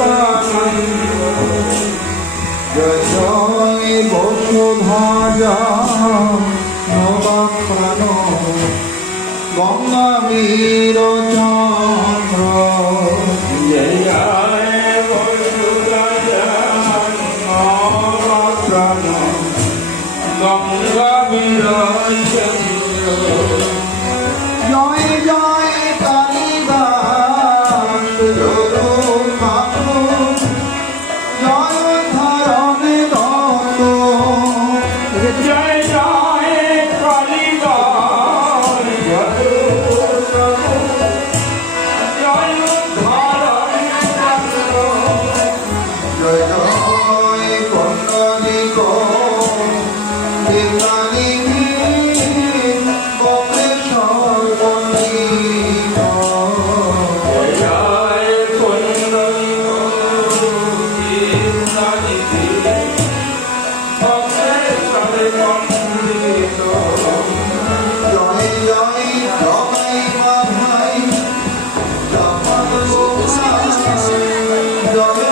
জয় জয় বসুধাজা নবাপ্রাণ গঙ্গা বীর চন্দ্র জয় জয় বসুধাজা নবাপ্রাণ গঙ্গা বীর চন্দ্র জয় জয় কালিদাস জয় ধরণে দত্ত জয় জয় কালিদাস জয় ধরণে দত্ত জয় জয় কন্যানিক বিজ্ঞানী বক্রেশ্বর পণ্ডিত জয় জয় কুন্দলিক কীর্তনিধি ভক্তেশ্বর পণ্ডিত জয় জয় জয় মাধাই জগৎ গোসাই জয়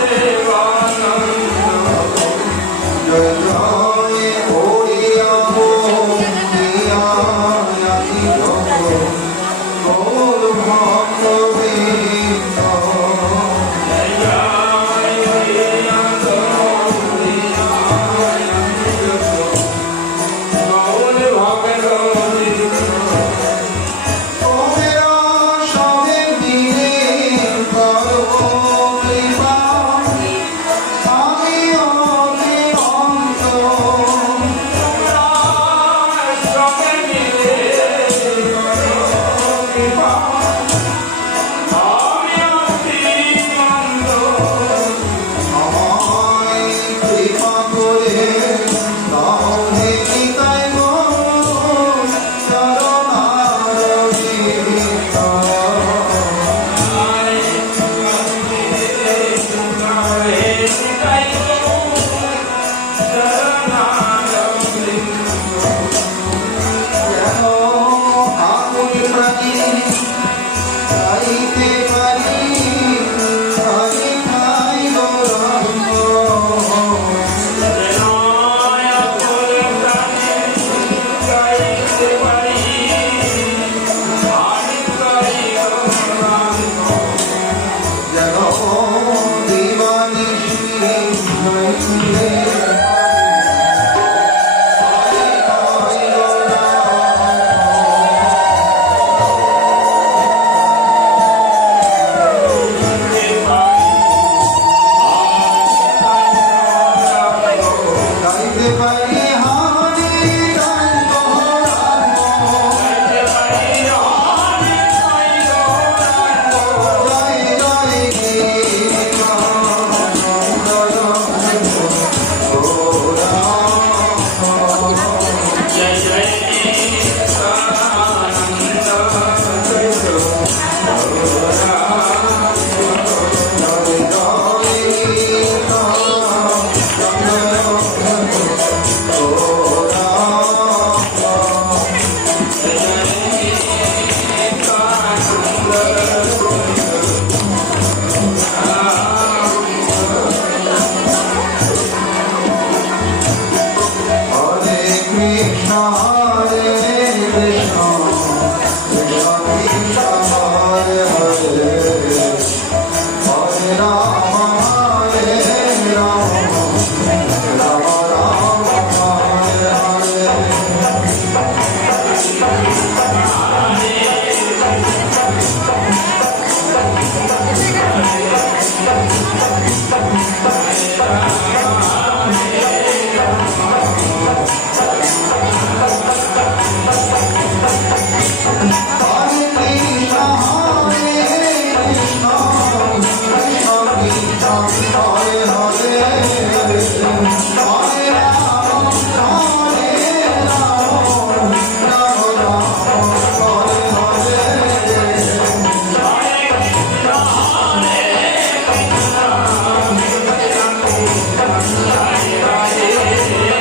দেবানন্দ জয় জয় ওড়িয়া ভূমিয়া গৌর ভক্তবৃন্দ তোমরা সবে মিলে করো কৃপা আমি অবিরন্ত আমায় কৃপা করে দাও হে নিতাই গৌর চরণারবিন্দ যেন আকুল প্রাণী গাইতে পারি হরি ঠাই গৌরাঙ্গ যেন দিবানিশি হইলে হরি ঠাই গাইতে পারি হরি ঠাই গৌরাঙ্গ জয় জয় হরে কৃষ্ণ হরে কৃষ্ণ কৃষ্ণ কৃষ্ণ হরে হরে হরে রাম হরে রাম রাম রাম হরে হরে হরে কৃষ্ণ হরে কৃষ্ণ কৃষ্ণ কৃষ্ণ হরে হরে হরে রাম হরে রাম রাম রাম হরে হরে Hare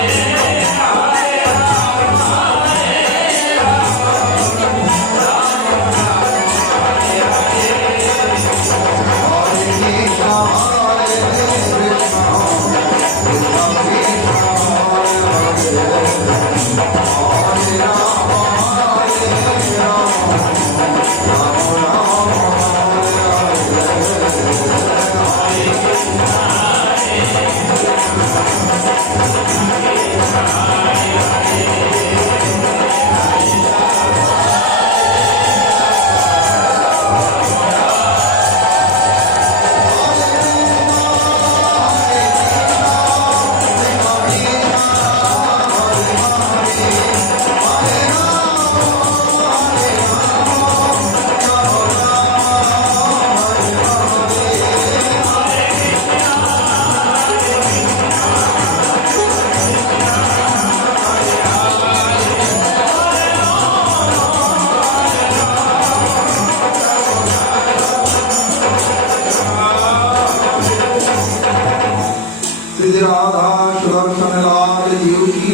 श्री राधा सुदर्शन लाल जीव की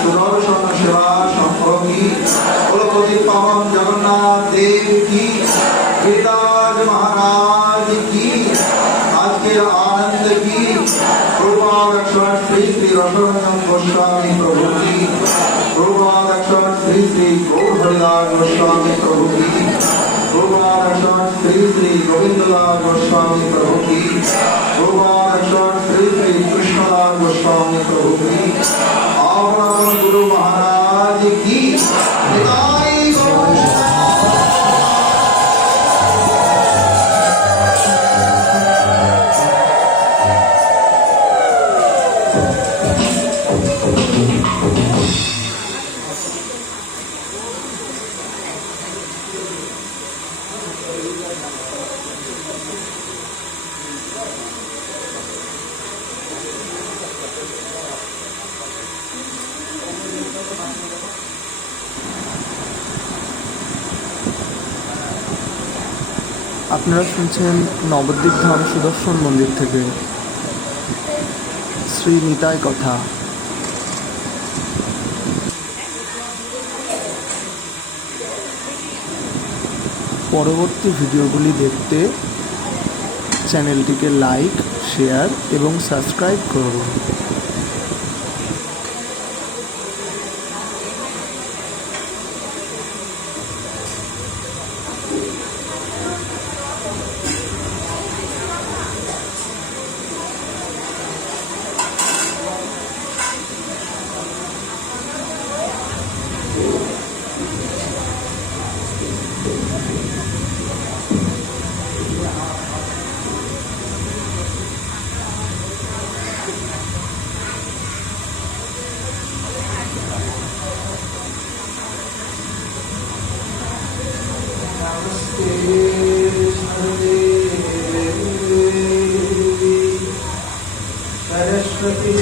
सुदर्शन सेवा संघ की कुलपति पवन जगन्नाथ देव की गिरिराज महाराज की आज के आनंद की पूर्वादक्षण श्री श्री रसरंजन गोस्वामी प्रभु की पूर्वादक्षण श्री श्री गौर हरिदास गोस्वामी प्रभु की पूर्वादक्षण श्री श्री गोविंददास गोस्वामी प्रभु की पूर्वादक्षण श्री श्री कृष्णदास गोस्वामी प्रभु की आपन गुरु महाराज की निताई गौर আপনারা শুনছেন নবদ্বীপ ধাম সুদর্শন মন্দির থেকে শ্রী নিতাই কথা। পরবর্তী ভিডিওগুলি দেখতে চ্যানেলটিকে লাইক, শেয়ার এবং সাবস্ক্রাইব করুন। सरस्वती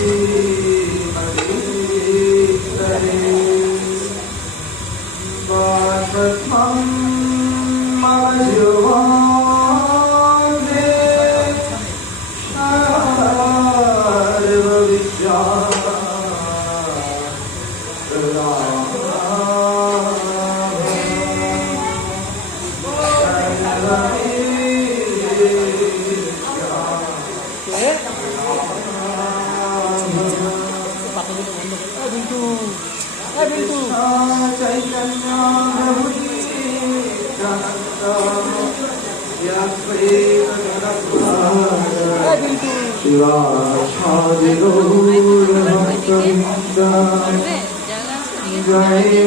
जय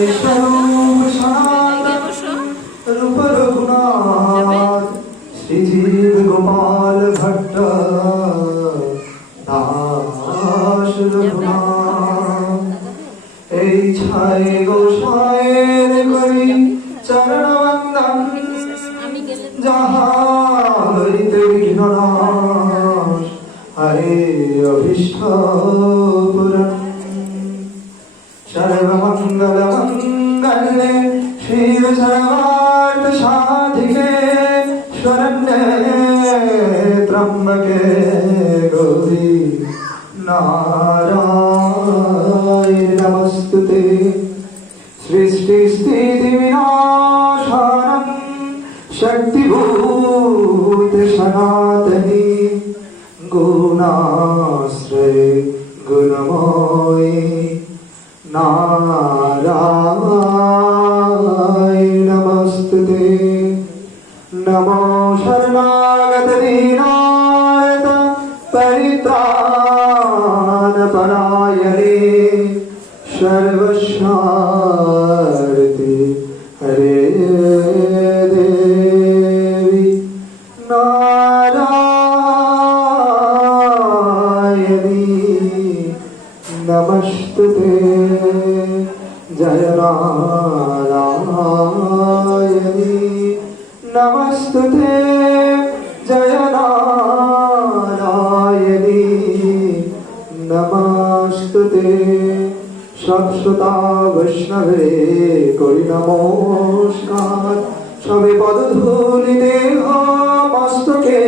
रूप रघुनाथ श्री जीव गोपाल भट्ट दास रघुनाथ এই ছাই গোসাইয়ের করি চরণবন্দন যাহা হইতে বিঘ্ননাশ হরে অভীষ্ট পুরন सर्वमंगल मंगल्ये शिव सर्वार्थ साधिके शरण्ये त्र्यंबके गौरी नारायणी नमस्तुते सृष्टि स्थिति विनाशानं शक्तिभूत सनातनी गुणाश्रय गुणमयी नारायण नमस्तुते नमो शरणागत दीनार्त परित्राण परायणे सर्वशान्ति हरे देवी नारायणी नमस्तुते जय नारायणी नमस्तुते जय नारायणी नमस्तुते सत्सुता वैष्णवे करि नमस्कार सবে পদধূলি দেহ মস্তকে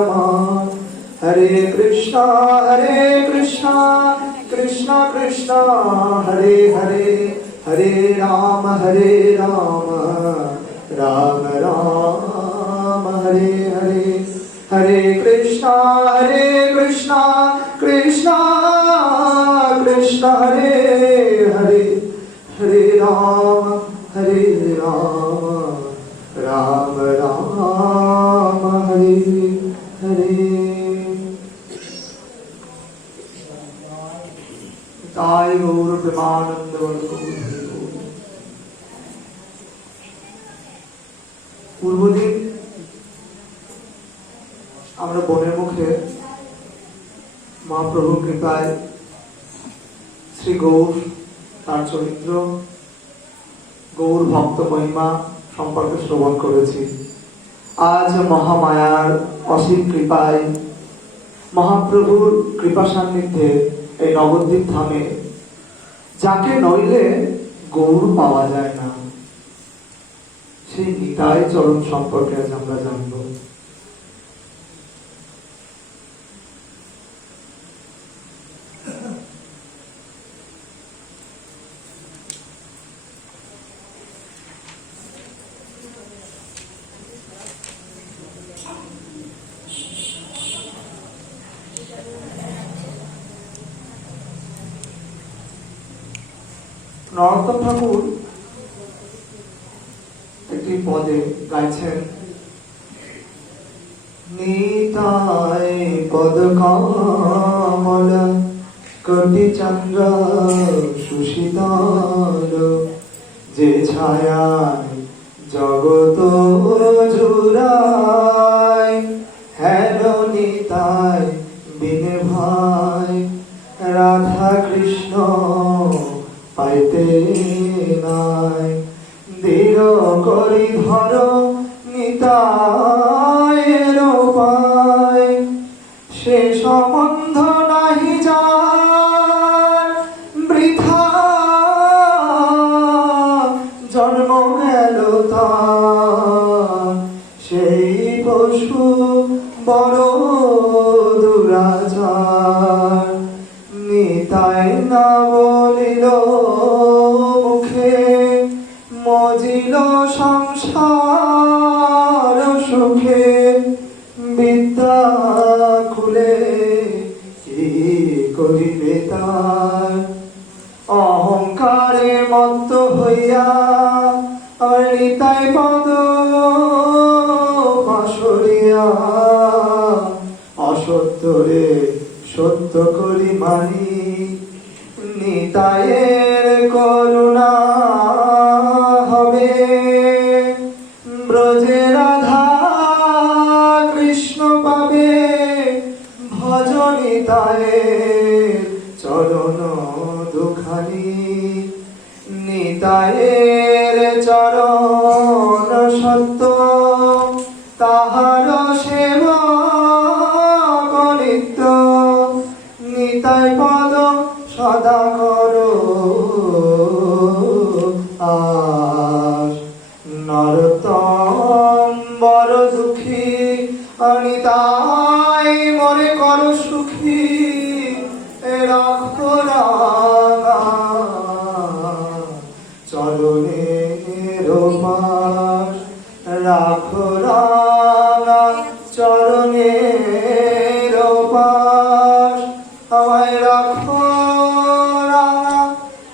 আমার हरे कृष्णा कृष्णा कृष्णा हरे हरे हरे राम राम राम हरे हरे हरे कृष्णा कृष्णा कृष्णा हरे हरे हरे राम राम राम हरे हरे ताय गौर प्रेमानंद পূর্বদিন আমরা বনের মুখে মহাপ্রভুর কৃপায় শ্রী গৌর তার চরিত্র গৌর ভক্ত মহিমা সম্পর্কে শ্রবণ করেছি। আজ মহামায়ার অসীম কৃপায় মহাপ্রভুর কৃপা সান্নিধ্যে এই নবদ্বীপ ধামে যাকে নইলে গৌর পাওয়া যায় না, সেই নিতাই চরণ সম্পর্কে আজ আমরা জানব। নরোত্তম ঠাকুর একটি পদে গাইছেন, নিতাই পদ কমল কোটি চন্দ্র সুশীতল, যে ছায়ায় জগত জুড়ায়, হেন নিতাই বিনে ভাই রাধা কৃষ্ণ পাইতে নাই, দৃঢ় করি ধর নিতায়ের পায়, সে সম্বন্ধ নাহি যার বৃথা জন্ম গেল তার, সেই পশু বড় দুরাচার, নিতাই না বলিল মুখে মজিল সংসার সুখে, বিদ্যা খুলে কি করিবে তার, অহংকারে মত্ত হইয়া আর নিতাই পদ পাশরিয়া, অসত্যরে সত্য করি মানি, নিতায়ের করুণা হবে, ব্রজে রাধা কৃষ্ণ পাবে, ভজ নিতায়ের চরণ দুখানি, নিতায়ের চরণ সত্য তাহার সেবক নিত্য, নিতাই পদ সদা করো আস, নরোত্তম বড় দুঃখী অনিতাই মরে কর সুখী, রাখো রাঙা চরণের পাশ, রাখো রাঙা চরণের পাশ, আমায় রাখো রাঙা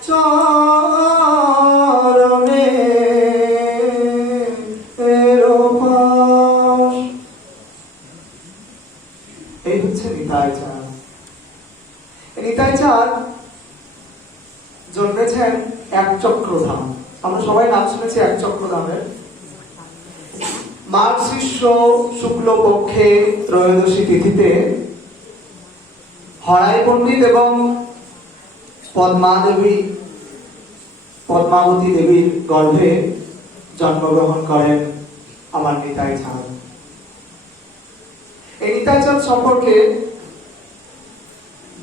চরণের পাশ। এই হচ্ছে নিতাই চাঁদ। নিতাই চাঁদ জন্মেছেন একচক্রধাম। আমরা সবাই নাম শুনেছি একচক্রধামের। মার্গশীর্ষ শুক্ল পক্ষে ত্রয়োদশী তিথিতে হরাই পণ্ডিত এবং পদ্মাবতী দেবীর গর্ভে জন্মগ্রহণ করেন আমার নিতাই চাঁদ। এই নিতাই চাঁদ সম্পর্কে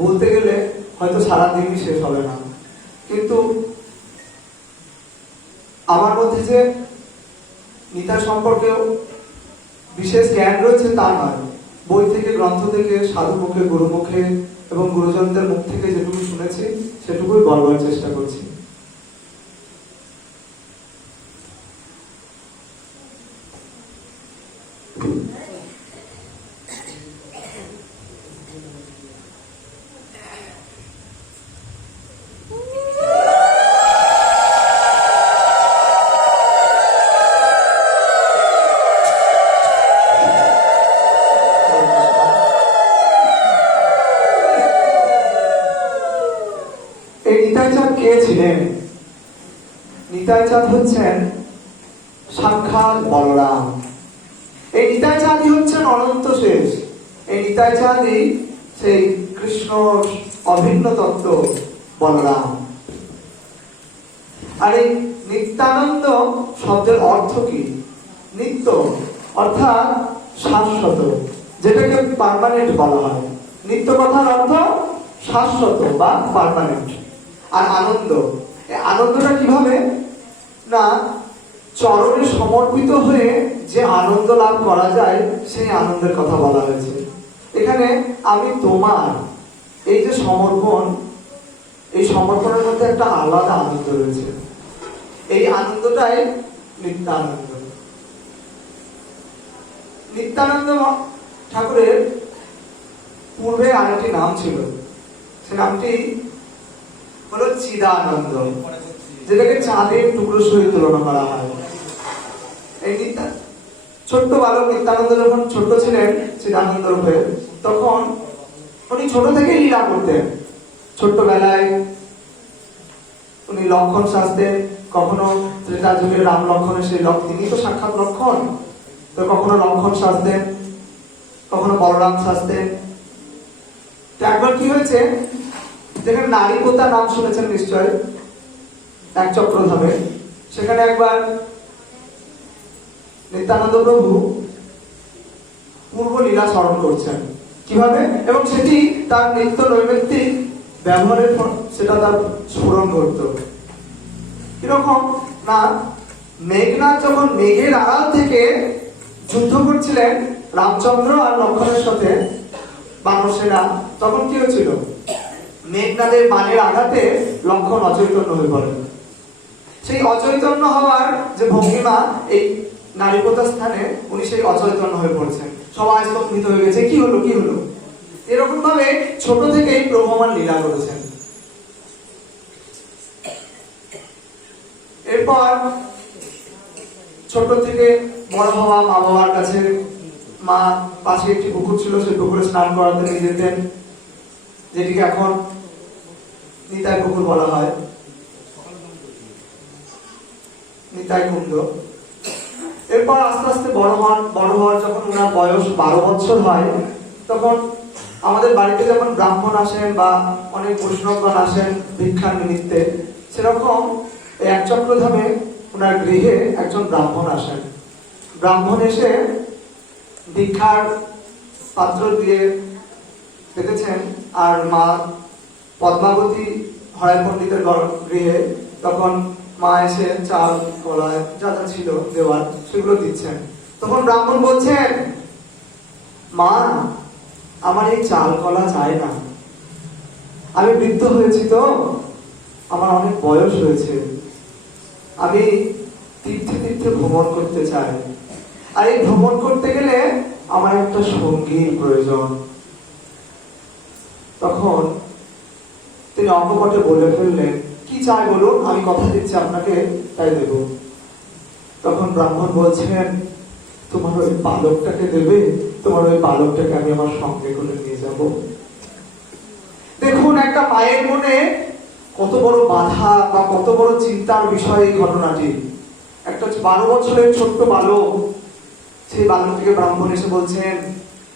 বলতে গেলে হয়তো সারাদিনই শেষ হবে না, কিন্তু আমার মধ্যে যে নিতাই সম্পর্কেও বিশেষ জ্ঞান রয়েছে তা নয়, বই থেকে, গ্রন্থ থেকে, সাধু মুখে, গুরু মুখে এবং গুরুজনদের মুখ থেকে যেটুকু শুনেছি সেটুকুই বলবার চেষ্টা করছি। এই নিতাই চাঁদ কে ছিলেন? নিতাই চাঁদ হচ্ছেন সাক্ষাৎ বলরাম। এই নিতাই চাঁদই হচ্ছেন অনন্ত শেষ। এই নিতাই চাঁদই সেই কৃষ্ণ অভিন্ন তত্ত্ব বলরাম। আর এই নিত্যানন্দ শব্দের অর্থ কি? নিত্য অর্থাৎ শাশ্বত, যেটাকে পার্মানেন্ট বলা হয়। নিত্য কথার অর্থ শাশ্বত বা পার্মানেন্ট। আর আনন্দ, এই আনন্দটা কিভাবে না, চরণে সমর্পিত হয়ে যে আনন্দ লাভ করা যায় সেই আনন্দের কথা বলা হয়েছে এখানে। আমি তোমার, এই যে সমর্পণ, এই সমর্পণের মধ্যে একটা আলাদা আনন্দ রয়েছে। এই আনন্দটাই নিত্যানন্দ। নিত্যানন্দ ঠাকুরের পূর্বে আরেকটি নাম ছিল, সে নামটি হলো চিদানন্দ, যেটাকে চাঁদের টুকরো সহিত তুলনা করা হয়। এই ছোট্ট বালক নিত্যানন্দ যখন ছোট ছিলেন চিদানন্দ রূপে, তখন উনি ছোট থেকে লীলা করতেন। ছোট্টবেলায় উনি লক্ষণ সাজতেন, কখনো ত্রেতা যুগের রাম লক্ষণের সেই তিনি তো সাক্ষাৎ লক্ষণ, তো কখনো লক্ষণ সাজতেন, কখনো বলরাম সাজতেন। একবার কি হয়েছে, যেখানে নারীপোতা নাম শুনেছেন নিশ্চয়, এক চক্রধামে, সেখানে একবার নিত্যানন্দ প্রভু পূর্ব লীলা স্মরণ করছেন কিভাবে, এবং সেটি তার নিত্য নৈমিত্তিক ব্যবহারের সেটা তার স্মরণ করত। কিরকম না, মেঘনাথ যখন মেঘের আড়াল থেকে যুদ্ধ করছিলেন রামচন্দ্র আর লক্ষণের সাথে বানরসেনা, তখন কি হয়েছিল, মেঘনাথের বাণের আঘাতে লক্ষণ অচৈতন্য হয়ে পড়ে। সেই অচৈতন্য হওয়ার যে ভঙ্গিমা, এই নারীপোতা স্থানে উনি সেই অচৈতন্য হয়ে পড়ছেন, সবাই স্তম্ভিত হয়ে গেছে, কি হলো কি হলো। এরকম ভাবে ছোট থেকেই প্রভমান লীলা করেছেন। এরপর ছোট থেকে বড় হওয়া, মা বাবার কাছে, মা পাশে একটি পুকুর ছিল, সেই পুকুরে স্নান করাতে নিয়ে যেতেন, যেটিকে এখন নিতাই পুকুর বলা হয়, নিতাই কুণ্ড। এরপর আস্তে আস্তে বড় হওয়ার যখন ওনার বয়স 12 বছর হয়, তখন আমাদের বাড়িতে যেমন ব্রাহ্মণ আসেন বা অনেক বৈষ্ণবগণ আসেন ভিক্ষার নিমিত্তে, সেরকম এক চক্রধামে ওনার গৃহে একজন ব্রাহ্মণ আসেন। ব্রাহ্মণ এসে ভিক্ষার পাত্র দিয়ে দেখেছেন, আর মা পদ্মাবতী হরাই পণ্ডিতের গৃহে তখন মা এসে চাল কলায় যা যা ছিল দেওয়ার সেগুলো দিচ্ছেন। তখন ব্রাহ্মণ বলছেন, মা আমার এই চাল কলা চাই না, আমি বৃদ্ধ হয়েছি, তো আমার অনেক বয়স হয়েছে, আমি তীর্থে তীর্থে ভ্রমণ করতে চাই, আর এই ভ্রমণ করতে গেলে আমার একটা সঙ্গীর প্রয়োজন। তখন তিনি অকপটে বলে ফেললেন, কি চাই বলুন, আমি কথা দিচ্ছি আপনাকে তাই দেব। তখন ব্রাহ্মণ বলছেন, তোমার ওই বালকটাকে দেবে, তোমার ওই বালকটাকে আমি আমার সঙ্গে করে নিয়ে যাব। দেখুন একটা মায়ের মনে কত বড় বাধা বা কত বড় চিন্তার বিষয় এই ঘটনাটি। একটা 12 বছরের ছোট্ট বালক, সেই বালকটিকে ব্রাহ্মণ এসে বলছেন,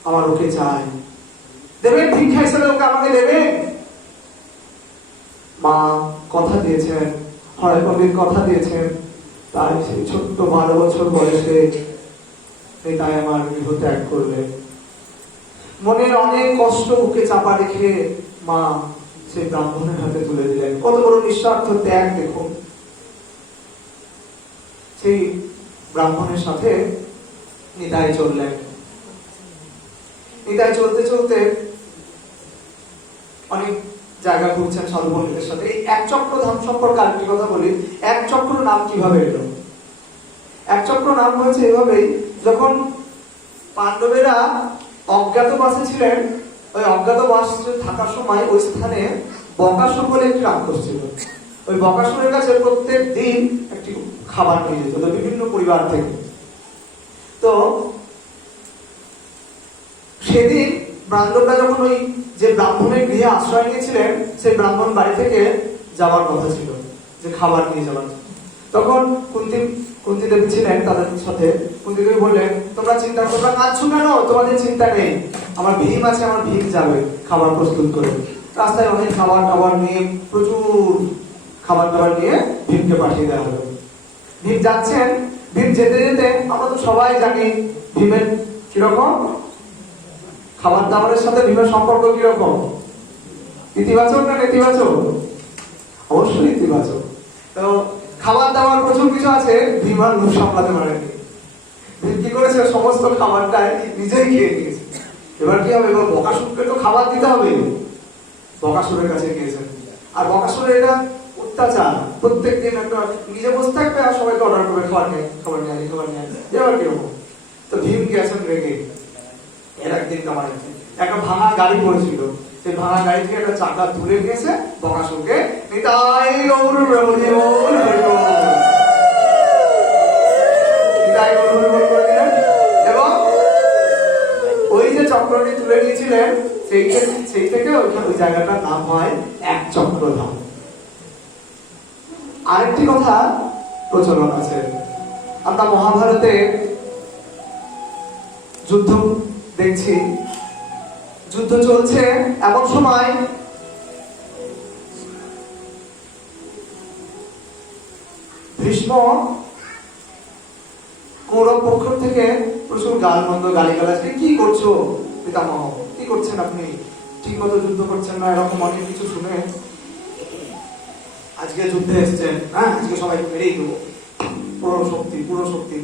আমার ওকে চাই, দেবেন ভিক্ষা হিসেবে ওকে আমাকে দেবেন। মা কথা দিয়েছেন, হরাই পণ্ডিত কথা দিয়েছেন, তাই সেই ছোট্ট 12 বছর বয়সে তাই আমার গৃহ ত্যাগ করলেন। মনের অনেক কষ্ট বুকে চাপা রেখে মা সেই ব্রাহ্মণের হাতে তুলে দিলেন। কত বড় নিঃস্বার্থ ত্যাগ দেখুন। সেই ব্রাহ্মণের সাথে নিতাই চললেন। নিতাই চলতে চলতে অনেক জায়গা ঘুরছেন সাধু পণ্ডিতের সাথে। এই এক চক্র ধাম সম্পর্কে আরেকটি কথা বলি। এক চক্র নাম কিভাবে এলো? এক চক্র নাম হয়েছে এভাবেই, যখন পাণ্ডবেরা অজ্ঞাতবাসে ছিলেন, ওই অজ্ঞাতবাসে থাকার সময় ওই স্থানে বকাসুর বলে একটি রাক্ষস ছিল। ওই বকাসুরের কাছে প্রত্যেক দিন একটি খাবার নিয়ে যেত বিভিন্ন পরিবার থেকে। তো সেদিন পাণ্ডবরা যখন ওই যে ব্রাহ্মণের গৃহে আশ্রয় নিয়েছিলেন, সেই ব্রাহ্মণ বাড়ি থেকে যাওয়ার কথা ছিল, যে খাবার নিয়ে যাওয়ার। তখন কুন্তী দেবী ছিলেন তাদের সাথে। কুন্তী দেবী বললেন, তোমরা কাঁদছো কেন? তোমাদের চিন্তা নেই, আমার ভীম আছে, আমার ভীম যাবে খাবার প্রস্তুত করে। রাস্তায় অনেক খাবার টাবার নিয়ে, প্রচুর খাবার টাবার নিয়ে ভীমকে পাঠিয়ে দেওয়া হলো। ভীম যাচ্ছেন। ভীম যেতে যেতে আমরা তো সবাই জানি ভীমের কিরকম, খাবার দাবারের সাথে ভীমের সম্পর্ক কিরকম, ইতিবাচক না নেতিবাচক? অবশ্যই ইতিবাচক। তো খাবার দাবার প্রচুর কিছু আছে, ভীম আর লোভ সামলাতে পারেনি। ভীম কি করেছে? সমস্ত খাবারটাই নিজেই খেয়ে নিয়েছে। এবার কি হবে? এবার বকাসুরকে তো খাবার দিতে হবে। বকাসুরের কাছে গিয়েছেন। আর বকাসুরের এটা অত্যাচার, প্রত্যেকদিন একটা নিজে বসে থাকবে আর সবাইকে অর্ডার করবে, খাবার নিয়ে এবার কিরকম। তো ভীম গেছেন রেগে। এর একদিন আমার একটা ভাঙা গাড়ি পড়েছিল, সেই ভাঙা গাড়ি থেকে একটা চাকা তুলে নিয়েছে, বকাসুরকে নিতাই গৌর করে দিলেন। এবং ওই যে চক্রটি তুলে নিয়েছিলেন, সেই থেকে ওই জায়গাটার নাম হয় এক চক্রধাম। আরেকটি কথা প্রচলন আছে, আমরা মহাভারতে যুদ্ধ দেখছি, যুদ্ধ চলছে, এমন সময় ভীষ্ম কৌরব পক্ষ থেকে প্রচুর গালমন্দ গালিগালাজ, কি করছো পিতামহ, কি করছেন আপনি, ঠিক মতো যুদ্ধ করছেন না, এরকম অনেক কিছু শুনে আজকে যুদ্ধে এসছেন, হ্যাঁ আজকে সবাইকে মেরেই দেবো, পুরো শক্তি।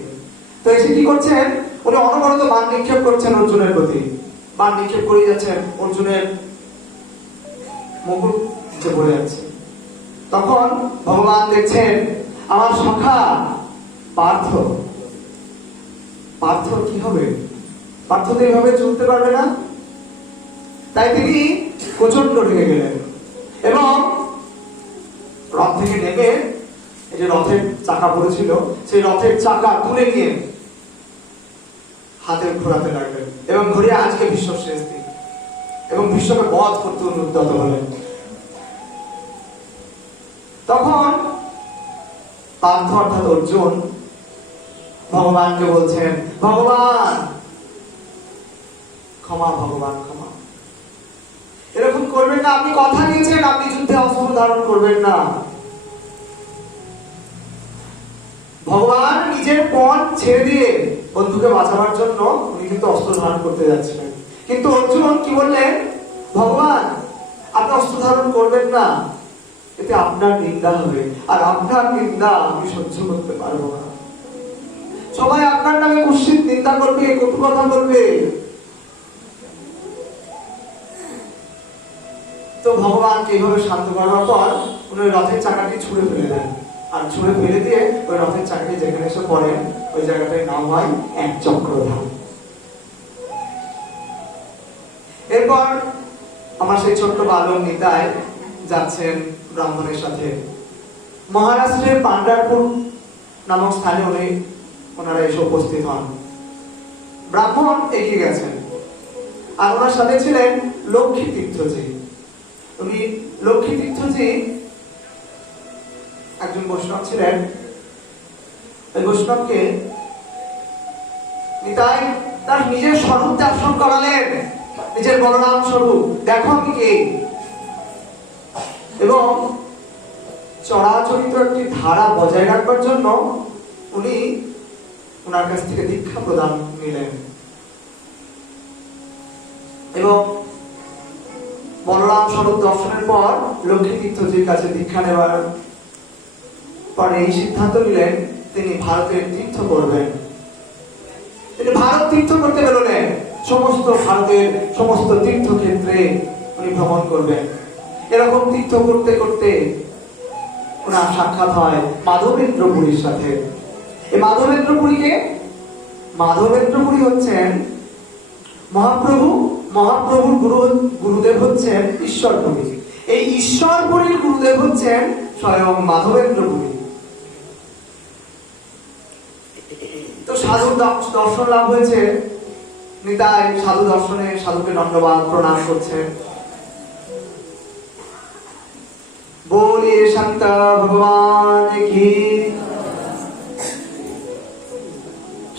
তো এসে কি করছেন? উনি অনবরত বাণ নিক্ষেপ করছেন অর্জুনের প্রতি, বাণ নিক্ষেপ করে যাচ্ছেন, অর্জুনের মুকুট নিচে পড়ে যাচ্ছে। তখন ভগবান দেখছেন আমার সখা পার্থ কি হবে? পার্থ তো এইভাবে চলতে পারবে না। তাই তিনি প্রচন্ড রেগে গেলেন এবং রথ থেকে নেমে, এই যে রথের চাকা পড়েছিল, সেই রথের চাকা তুলে নিয়ে হাতে ঘোরাতে লাগলেন এবং ঘুরিয়ে আজকে ভীষ্ম শেষ দিন, এবং ভীষ্মকে বধ করতে উদ্যত হলেন। তখন পার্থ অর্থাৎ অর্জুন ভগবানকে বলছেন, ভগবান ক্ষমা, ভগবান ক্ষমা, এরকম করবেন না, আপনি কথা দিয়েছেন আপনি যুদ্ধে অস্ত্র ধারণ করবেন না। ভগবান নিজের পণ ছেড়ে দিয়ে বন্ধুকে বাঁচাবার জন্য উনি কিন্তু অস্ত্র ধারণ করতে যাচ্ছিলেন। কিন্তু অর্জুন কি বললেন? ভগবান আপনি অস্ত্র ধারণ করবেন না, এতে আপনার নিন্দা হবে, আর আপনার নিন্দা আমি সহ্য করতে পারবো না। সবাই আপনার নামে কুৎসিত নিন্দা করবে, কটু কথা বলবে। তো ভগবানকে এইভাবে শান্ত করার পর উনি রথের চাকাটি ছুঁড়ে ফেলে দেন, আর ছুঁড়ে ফেলে দিয়ে ওই রথের চাকাটি যেখানে এসে পড়েন, ওই জায়গাটার নাম হয় এক চক্রধাম। এরপর আমার সেই ছোট্ট বালক নিতাই যাচ্ছেন ব্রাহ্মণের সাথে। মহারাষ্ট্রের পান্ডারপুর নামক স্থানে ওনারা এসে উপস্থিত হন। ব্রাহ্মণ এগিয়ে গেছেন, আর ওনার সাথে ছিলেন লক্ষ্মী তীর্থজি। উনি লক্ষ্মী তীর্থজি একজন বৈষ্ণব ছিলেন। ওই বৈষ্ণবকে নিতাই তার নিজের স্বরূপ দর্শন করালেন, নিজের বলরাম স্বরূপ, দেখো আমি কে। এবং চরাচরিত একটি ধারা বজায় রাখবার জন্য উনি ওনার কাছ থেকে দীক্ষা প্রদান নিলেন। এবং বলরাম স্বরূপ দর্শনের পর লক্ষ্মী তীর্থজির কাছে দীক্ষা নেওয়ার পরে এই সিদ্ধান্ত নিলেন তিনি ভারতের তীর্থ করবেন। তিনি ভারত তীর্থ করতে বেরোলেন। সমস্ত ভারতের সমস্ত তীর্থক্ষেত্রে উনি ভ্রমণ করবেন। এরকম তীর্থ করতে করতে ওনার সাক্ষাৎ হয় মাধবেন্দ্র পুরীর সাথে। এই মাধবেন্দ্র পুরী হচ্ছেন মহাপ্রভুর গুরুদেব হচ্ছেন ঈশ্বরপুরী। এই ঈশ্বরপুরীর গুরুদেব হচ্ছেন স্বয়ং মাধবেন্দ্র পুরী। তো সাধুর দর্শন লাভ হয়েছে, নিতাই সাধু দর্শনে সাধুকে দণ্ডবাদ প্রণাম করছেন। बोलिए संत भगवान की।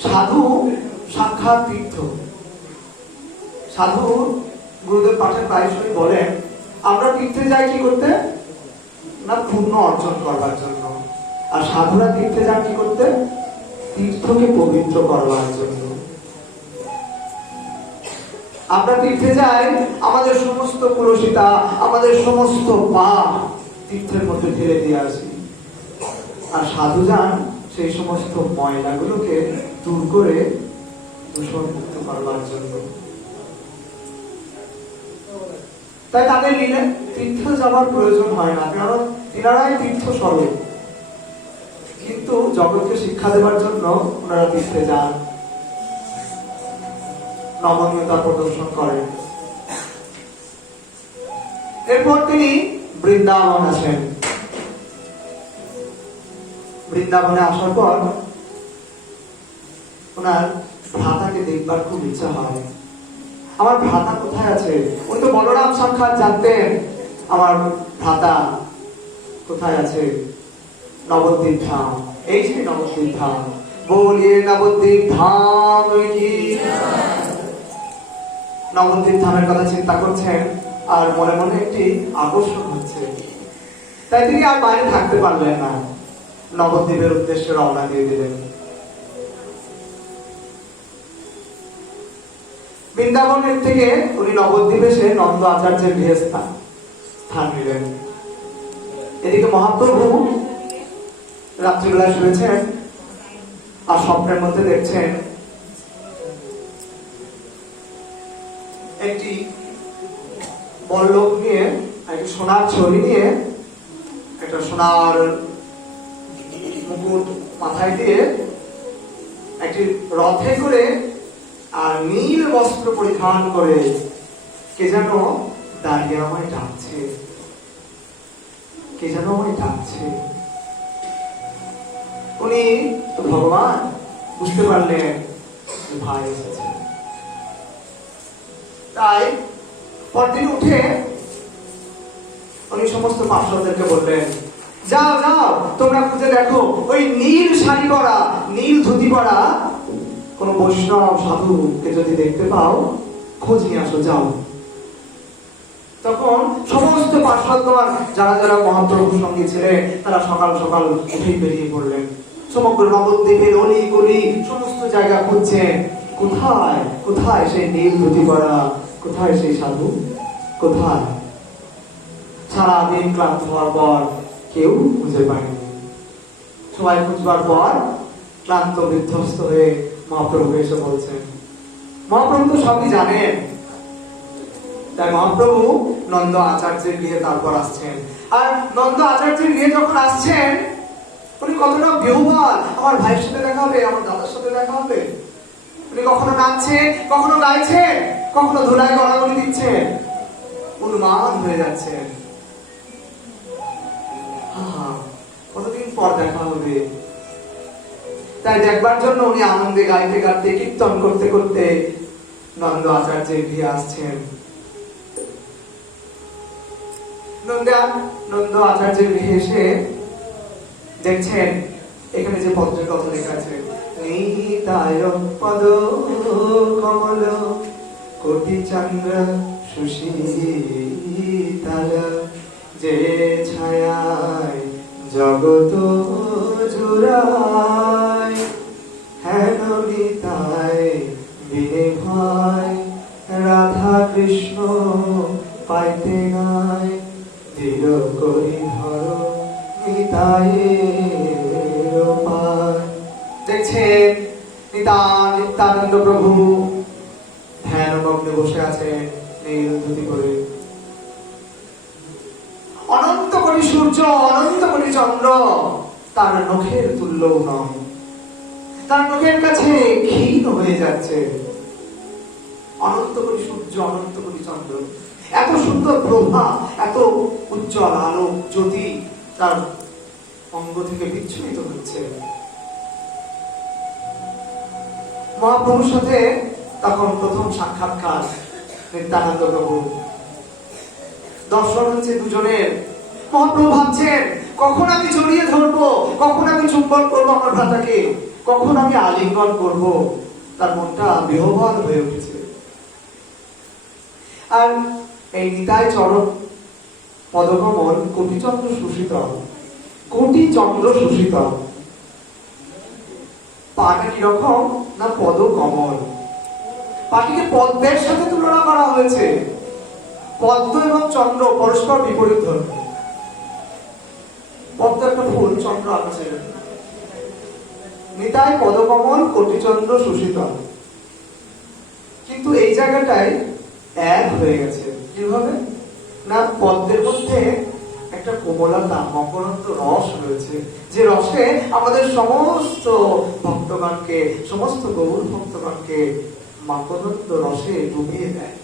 সাধু সাক্ষাৎ তীর্থ। সাধু গুরুদেব পাঠে প্রায়শই বলেন, আমরা তীর্থে যাই কি করতে না, পূর্ণ অর্জন করবার জন্য। আর সাধুরা তীর্থে যান কি করতে, তীর্থকে পবিত্র করবার জন্য। আমরা তীর্থে যাই আমাদের সমস্ত কলুষিতা, আমাদের সমস্ত পাপ তীর্থের মধ্যে ঢেলে দিয়ে আসি। আর সাধু যান সেই সমস্ত ময়লাগুলোকে দূর করে দূষণ মুক্ত করবার জন্য। তাই তাদের নিলে তীর্থ যাবার প্রয়োজন হয় না, কারণ তিনারাই তীর্থ স্বরূপ। কিন্তু জগৎকে শিক্ষা দেবার জন্য ওনারা তীর্থে যান, নমনীয়তা প্রদর্শন করেন। এরপর তিনি বৃন্দাবন আসেন। বৃন্দাবনে আসার পর ওনার ভ্রাতাকে দেখবার খুব ইচ্ছা হয়। আমার ভ্রাতা কোথায় আছে? উনি তো বলরাম সাক্ষাৎ জানতেন, আমার ভ্রাতা কোথায় আছে? নবদ্বীপ ধাম, এই যে নবদ্বীপ ধাম। বলিয়ে নবদ্বীপ ধাম কি। নবদ্বীপ ধামের কথা চিন্তা করছেন আর মনে মনে একটি আকর্ষণ হচ্ছে। তাই তিনি আর বাইরে থাকতে পারলেন না, নবদ্বীপের উদ্দেশ্যে রওনা দিয়ে দিলেন। বৃন্দাবনের থেকে উনি নবদ্বীপে এসে নন্দ আচার্যের গৃহে স্থান নিলেন। এদিকে মহাপ্রভু রাত্রিবেলা শুয়েছেন আর স্বপ্নের মধ্যে দেখছেন একটি বল্লভ নিয়ে, একটি সোনার ছড়ি নিয়ে, একটা সোনার মুকুট মাথায় দিয়ে, একটি রথে করে আর নীল বস্ত্র পরিধান করে কে যেন দাঁড়িয়ে আমায় ডাকছে, কে যেন আমায় ডাকছে। উনি তো ভগবান বুঝতে পারলেন ভাই এসেছে। তাই পরদিন উঠে উনি সমস্ত পার্শ্বদেরকে বললেন, যাও যাও তোমরা খুঁজে দেখো ওই নীল শাড়ি পরা, নীল ধুতি পরা কোন বৈষ্ণব সাধুকে যদি দেখতে পাও খোঁজ নিয়ে আসো, যাও। তখন সমস্ত পার্শ্বদগণ যারা যারা মহাপ্রভুর সঙ্গে ছিলেন তারা সকাল সকাল উঠেই বেরিয়ে পড়লেন। সমগ্র নবদ্বীপের অলি গলি সমস্ত জায়গা খুঁজছেন, কোথায় কোথায় সেই নীল ধুতি পরা, কোথায় সেই সাধু, কোথায়? সারাদিন ক্লান্ত হওয়ার পর কেউ খুঁজে পায়নি। সবাই খুঁজবার পর ক্লান্ত বিধ্বস্ত হয়ে মহাপ্রভু এসে বলছেন। মহাপ্রভু তো সবই জানেন, তাই মহাপ্রভু নন্দ আচার্যের গৃহে তারপর আসছেন। আর নন্দ আচার্যের গৃহে যখন আসছেন উনি কতটা বিহ্বল, আমার ভাইয়ের সাথে দেখা হবে, আমার দাদার সাথে দেখা হবে। উনি কখনো নাচছেন, কখনো গাইছেন, কখনো ধুলায় গড়াগড়ি দিচ্ছেন, উন্মাদ হয়ে যাচ্ছেন। কতদিন পর দেখা হবে। তাই দেখবার জন্য উনি আনন্দে গাইতে গাইতে কীর্তন করতে করতে নন্দ আচার্যের গৃহে আসছেন। নন্দ আচার্যের গৃহে এসে দেখছেন এখানে যে পত্রের কথা লেখা আছে, নিতায় পদ কমল কোটি চন্দ্র সুশীতল, যে ছায়ায় জগত জুড়ায়, হেন নিতায় বিনে ভয়, রাধা কৃষ্ণ পাইতে নাই, দৃঢ় করি ধর নিতায়ের পায়। দেখছেন নিত্যানন্দ প্রভু ধ্যান ধ্যানমগ্নে বসে আছে নীল ধুতি পরে। অনন্ত কোটি সূর্য, অনন্ত কোটি চন্দ্র তার নখের তুল্য নয়, তার নখের কাছে ক্ষীণ হয়ে যাচ্ছে। অনন্ত কোটি সূর্য, অনন্ত কোটি চন্দ্র, এত সুন্দর প্রভা, এত উজ্জ্বল আলো জ্যোতি তার অঙ্গ থেকে বিচ্ছুরিত হচ্ছে। মহাপ্রভুর সাথে তখন প্রথম সাক্ষাৎকার নিত্যানন্দ প্রভু। দর্শন হচ্ছে দুজনের। মহাপ্রভু ভাবছেন কখন আমি জড়িয়ে ধরবো, কখন আমি চুম্বন করবো আমার ভ্রাতাকে, কখন আমি আলিঙ্গন করব। তার মনটা বিহ্বল হয়ে উঠেছে। আর এই নিতাই চরণ পদকমল কোটিচন্দ্র সুশীতল, কোটিচন্দ্র সুশীতল। পাটা কিরকম না পদকমল। পাটিকে পদ্মের সাথে তুলনা করা হয়েছে। পদ্ম এবং চন্দ্র পরস্পর বিপরীত ধর্ম। পদ্ম একটা ফুল, চন্দ্র আকাশে। নিতাই পদকমল কোটিচন্দ্র সুশীতল। কিন্তু এই জায়গাটায় এক হয়ে গেছে। কিভাবে না, পদ্মের মধ্যে একটা কোমলতা, মকরন্দ রস রয়েছে, যে রসে আমাদের সমস্ত ভক্তগণকে, সমস্ত গৌর ভক্তগণকে মকরন্দ রসে ডুবিয়ে দেয়।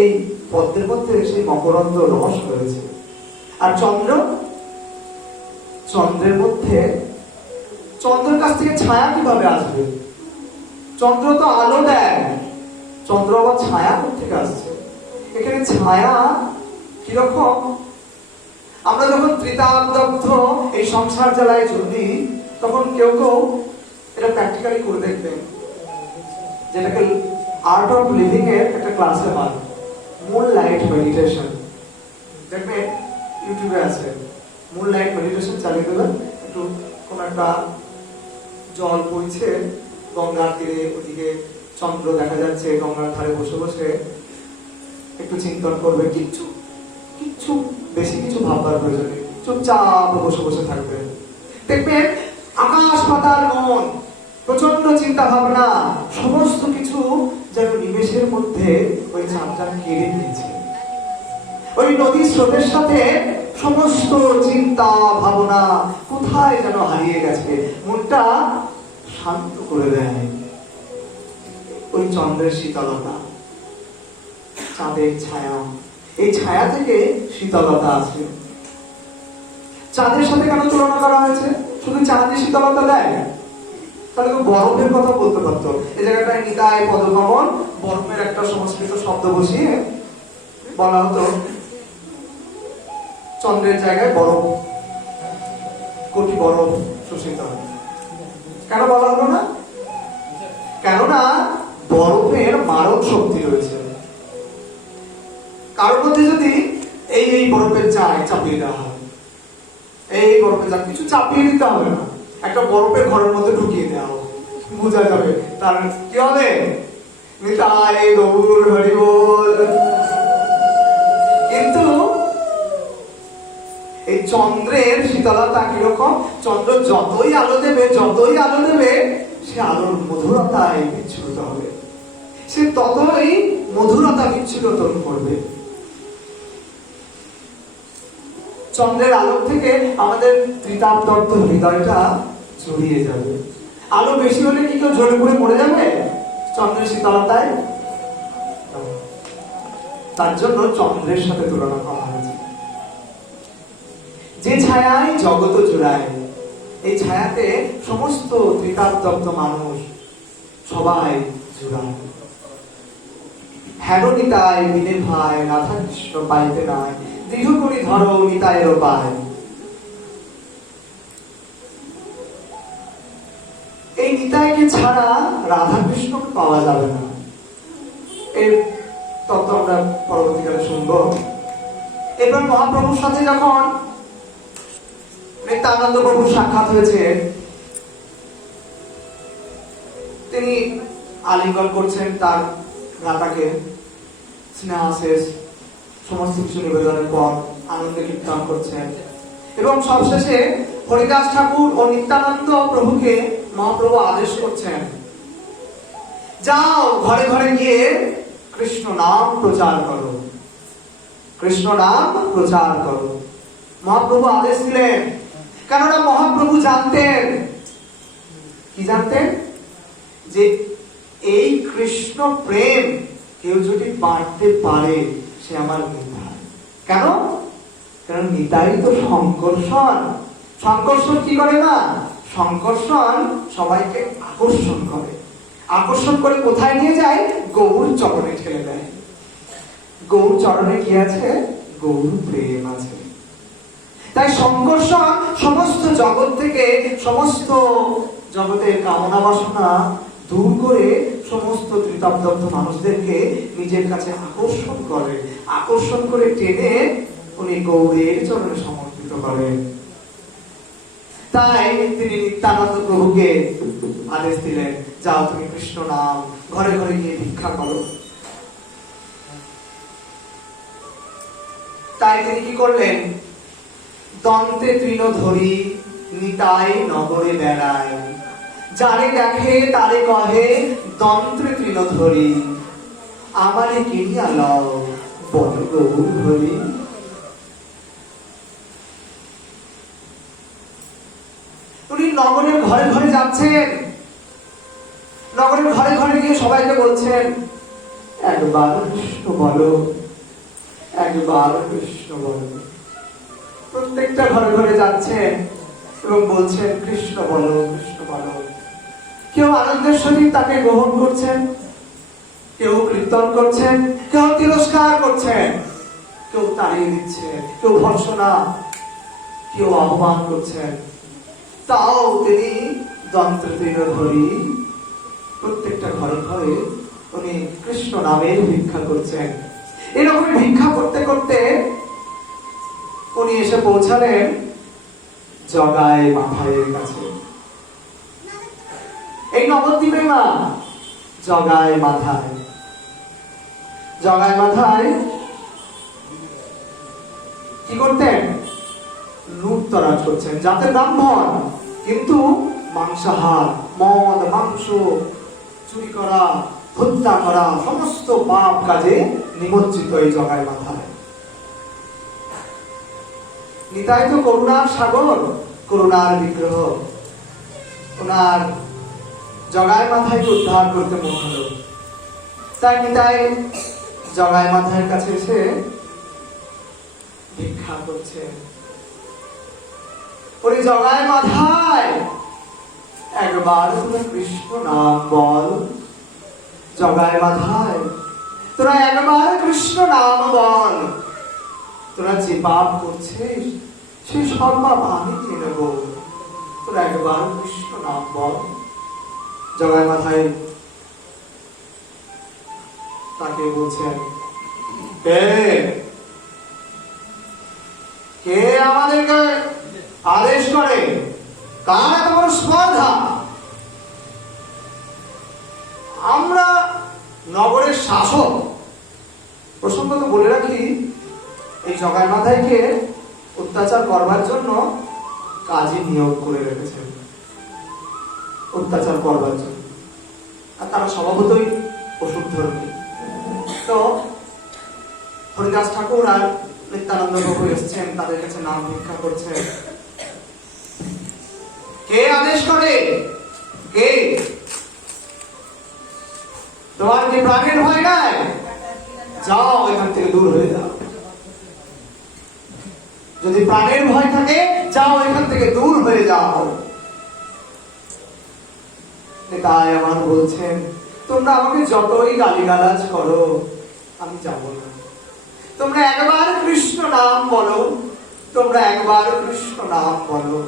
এই পদ্মের মধ্যে সেই মকরন্দ রস রয়েছে। আর চন্দ্র, চন্দ্রের মধ্যে, চন্দ্রের কাছ থেকে ছায়া কিভাবে আসবে? চন্দ্র তো আলো দেয়, চন্দ্র আবার ছায়া থেকে আসছে। এখানে ছায়া কিরকম? আমরা যখন ত্রিতাবদগ্ধ এই সংসার জ্বালায় চলি, তখন কেউ কেউ এটা প্র্যাকটিক্যালি করে দেখবেন, যেটাকে আর্ট অফ লিভিং এর একটা ক্লাসে হয়, মুন লাইট মেডিটেশন। দেখবেন ইউটিউবে আছে, মুন লাইট মেডিটেশন চালিয়ে দেবেন। একটু কোন একটা জল বইছে গঙ্গার তীরে, ওদিকে চন্দ্র দেখা যাচ্ছে, গঙ্গার ধারে বসে বসে একটু চিন্তন করবে। কিচ্ছু কিচ্ছু বেশি কিছু ভাববার প্রয়োজন নেই, চুপচাপ বসে বসে থাকবে। দেখবেন আকাশ পাতাল মন, প্রচন্ড চিন্তা ভাবনা, সমস্ত কিছু যেন নিমেষের মধ্যে ওই চাপটা কেড়ে নিয়েছে। ওই নদীর স্রোতের সাথে সমস্ত চিন্তা ভাবনা কোথায় যেন হারিয়ে গেছে, মনটা শান্ত করে দেয় ওই চন্দ্রের শীতলতা, চাঁদের ছায়া। এই ছায়া থেকে শীতলতা আছে। চাঁদের সাথে কেন তুলনা করা হয়েছে? শুধু চাঁদের শীতলতা দেয়, তাহলে তো বরফের কথা বলতে পারতো। এই জায়গাটায় নিতাই পদকমল, বরফের একটা সংস্কৃত শব্দ বসিয়ে বলা হতো, চন্দ্রের জায়গায় বরফ, কোটি বরফ সুশীতল। কেন বলা হলো না? কেননা বরফের মারক শক্তি রয়েছে। কারোর মধ্যে যদি এই বরফের চায় চাপিয়ে দেওয়া হয়, এই বরফের চাপ কিছু চাপিয়ে দিতে হবে না, একটা বরফের ঘরের মধ্যে ঢুকিয়ে দেওয়া হবে, বোঝা যাবে তার কি হবে। নিতাই গৌর হরি বল। কিন্তু এই চন্দ্রের শীতলতা কিরকম? চন্দ্র যতই আলো দেবে, যতই আলো দেবে, সে আলোর মধুরতায় বিচ্ছুরিত হবে, সে ততই মধুরতা বিচ্ছুরিত করবে। চন্দ্রের আলো থেকে আমাদের ত্রিতাপদগ্ধ হৃদয়টা জড়িয়ে যাবে। আলো বেশি হলে কি কেউ ঝরে পড়ে মরে যাবে চন্দ্রের শীতলতায়? তার জন্য চন্দ্রের সাথে তুলনা করা হয়েছে। যে ছায়ায় জগৎ জুড়ায়, এই ছায়াতে সমস্ত ত্রিতাপদগ্ধ মানুষ সবাই জুড়ায়। হেন নিতাই মিলে ভাই, রাধা কৃষ্ণ পাইতে নাই, দৃঢ় করি ধরো নিতায়ের পায়। এই নিতাইকে ছাড়া রাধা কৃষ্ণকে পাওয়া যাবে না। এর তত্ত্ব আমরা পরবর্তীকালে শুনবো। এবার মহাপ্রভুর সাথে যখন নিত্যানন্দ প্রভুর সাক্ষাৎ হয়েছে, তিনি আলিঙ্গন করছেন তার ভ্রাতাকে, স্নেহাশেষ সমস্ত কিছু নিবেদনের পর আনন্দে কীর্তন করছেন, এবং সবশেষে হরিদাস ঠাকুর ও নিত্যানন্দ প্রভুকে মহাপ্রভু আদেশ করছেন যাও ঘরে ঘরে গিয়ে কৃষ্ণ নাম প্রচার করো, কৃষ্ণ নাম প্রচার করো। মহাপ্রভু আদেশ দিলেন, কেননা মহাপ্রভু জানতেন, কি জানতেন? যে এই কৃষ্ণ প্রেম কেউ যদি বাড়তে পারে সে আমার নিতাই। কেন? কারণ নিতাই তো সংকর্ষণ। সংকর্ষণ কি করে না? সংকর্ষণ সবাইকে আকর্ষণ করে। আকর্ষণ করে কোথায় নিয়ে যায়? গৌর চরণে ঠেলে দেয়। গৌর চরণে কি আছে? গৌর প্রেম আছে। তাই সংকর্ষণ সমস্ত জগৎ থেকে সমস্ত জগতের কামনা বাসনা দূর করে সমস্ত ত্রিতাপদগ্ধ মানুষদেরকে নিজের কাছে আকর্ষণ করে, আকর্ষণ করে টেনে উনি গৌরের চরণে সমর্পিত করেন। তাই তিনি নিত্যানন্দ প্রভুকে আদেশ দিলেন, যাও তুমি কৃষ্ণ নাম ঘরে ঘরে গিয়ে ভিক্ষা করো। তাই তিনি কি করলেন? দন্তে তৃণ ধরি নিতাই নগরে বেড়ায়, যারে দেখে তারে কহে দন্ত্রে তৃণ ধরি, আমারে কিনিয়া লও বল গৌর হরি। উনি নগরের ঘরে ঘরে যাচ্ছেন, নগরের ঘরে ঘরে গিয়ে সবাইকে বলছেন, একবার কৃষ্ণ বলো, একবার কৃষ্ণ বলো। প্রত্যেকটা ঘরে ঘরে যাচ্ছেন এবং বলছেন, কৃষ্ণ বলো, কৃষ্ণ বলো। কেউ আনন্দের সহিত তাকে গ্রহণ করছেন, কেউ কীর্তন করছেন, কেউ তিরস্কার করছেন, কেউ তাড়িয়ে দিচ্ছেন, কেউ ভর্ৎসনা, কেউ অপমান করছেন। তাও তিনি দন্ত্র তৃণ ধরি প্রত্যেকটা ঘরে ঘরে উনি কৃষ্ণ নামের ভিক্ষা করছেন। এরকম ভিক্ষা করতে করতে উনি এসে পৌঁছালেন জগাই মাথায়ের কাছে। এই নবদ্বীপে না, জগাই মাথায়। জগাই মাথায় কি করতেন? লুটতরাজ করছেন। যাতে ব্রাহ্মণ, কিন্তু মাংসাহার, মদ মাংস চুরি করা, হত্যা করা, সমস্ত পাপ কাজে নিমজ্জিত এই জগাই মাথায়। নিতাই তো করুণার সাগর, করুণার বিগ্রহ। ওনার জগাই মাথায়কে উদ্ধার করতে মন হলো। তাই নিতাই জগাই মাথায়ের কাছে এসে ভিক্ষা করছে। ওরে জগাই মাথায়, একবার তুমি কৃষ্ণ নাম বল। জগাই মাথায়, তোরা একবার কৃষ্ণ নাম বল। তোরা যে পাপ করছিস সেই সব পাপ আমি নিয়ে নেব। তোরা একবার কৃষ্ণ নাম বল। জগাই মাথায় তাকে বলছেন, কে আমাদেরকে আদেশ করে? কার এত বড় স্পর্ধা? আমরা নগরের শাসক। প্রসঙ্গত বলে রাখি, এই জগাই মাথায়কে অত্যাচার করবার জন্য কাজী নিয়োগ করে রেখেছেন, অত্যাচার করবার জন্য। আর তারা স্বভাবতই অসুখ ধর্মী। তো হরিদাস ঠাকুর আর নিত্যানন্দ প্রভু এসছেন, তাদের কাছে নাম ভিক্ষা করছেন। কে আদেশ করে? কে? তোমার কি প্রাণের ভয় নাই? যাও এখান থেকে দূর হয়ে যাও। যদি প্রাণের ভয় থাকে, যাও এখান থেকে দূর হয়ে যাও। তাই আমার বলছেন, তোমরা আমাকে যতই গালিগালাজ করো, আমি যাব না। তোমরা একবার কৃষ্ণ নাম বলো, তোমরা একবার কৃষ্ণ নাম বলো।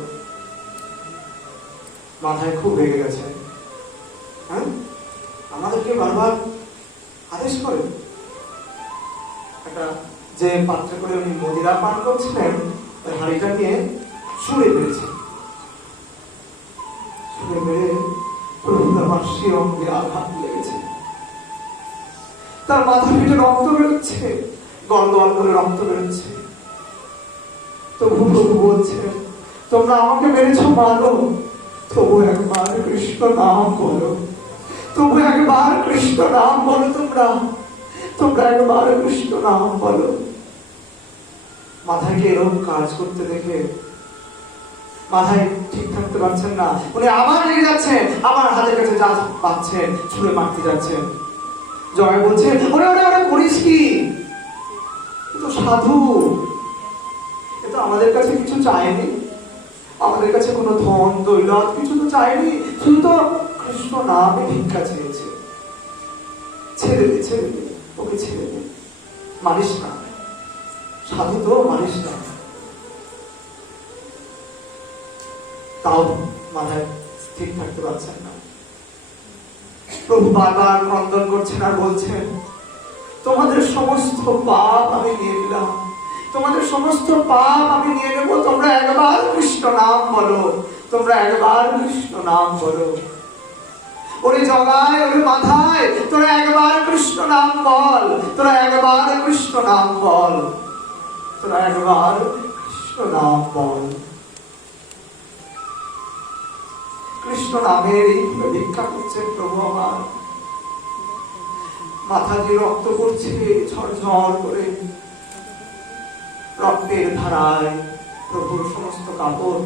মাথায় খুব রেগে গেছে। হ্যাঁ, আমাদেরকে বারবার আদেশ করে। একটা যে পাত্রে করে উনি মদিরা পান করছিলেন, ওই হাঁড়িটা নিয়ে ছুঁড়ে মেরেছে। ছুঁড়ে মেরে প্রভুদার শিরকে আঘাত লেগেছে। তার মাথা পিঠে রক্ত বেরোচ্ছে, গল গল করে রক্ত বেরোচ্ছে। তবু প্রভু বলছেন, তোমরা আমাকে মেরেছ মারো, তবু একবার কৃষ্ণ নাম বলো। তবু একবার কৃষ্ণ নাম বলো, তোমরা একবার কৃষ্ণ নাম বলো। মাথাকে এরকম কাজ করতে দেখে মাথায় ঠিক থাকতে পারছেন না, উনি আবার লেগে যাচ্ছেন, আমার হাতের কাছে যা পাচ্ছেন ছুঁড়ে মারতে যাচ্ছেন। জয় বলছেন, ওরে ওরে ওরে করিস কি? এ তো সাধু, এ তো আমাদের কাছে কিছু চায়নি, আমাদের কাছে কোনো ধন দৌলত কিছু তো চায়নি, শুধু তো কৃষ্ণ নামে ভিক্ষা চেয়েছে। ছেড়ে দে, ওকে ছেড়ে দে, মানিস না, সাধু তো মানিস না। তাও মাথায় ঠিক থাকতে পারছেন না। প্রভু বারবার ক্রন্দন করছেন আর বলছেন, তোমাদের সমস্ত পাপ আমি নিয়ে নিলাম, তোমাদের সমস্ত পাপ আমি নিয়ে নেব, তোমরা একবার কৃষ্ণ নাম বলো, তোমরা একবার কৃষ্ণ নাম বলো। ওরে জগায়, ওরে মাথায়, তোরা একবার কৃষ্ণ নাম বল, তোরা একবার কৃষ্ণ নাম বল, তোরা একবার কৃষ্ণ নাম বল। কৃষ্ণ নামের এই ভিক্ষা করছেন প্রভু আমার। মাথা দিয়ে রক্ত পড়ছে ঝরঝর করে, রক্তের ধারায় প্রভুর সমস্ত কাপড়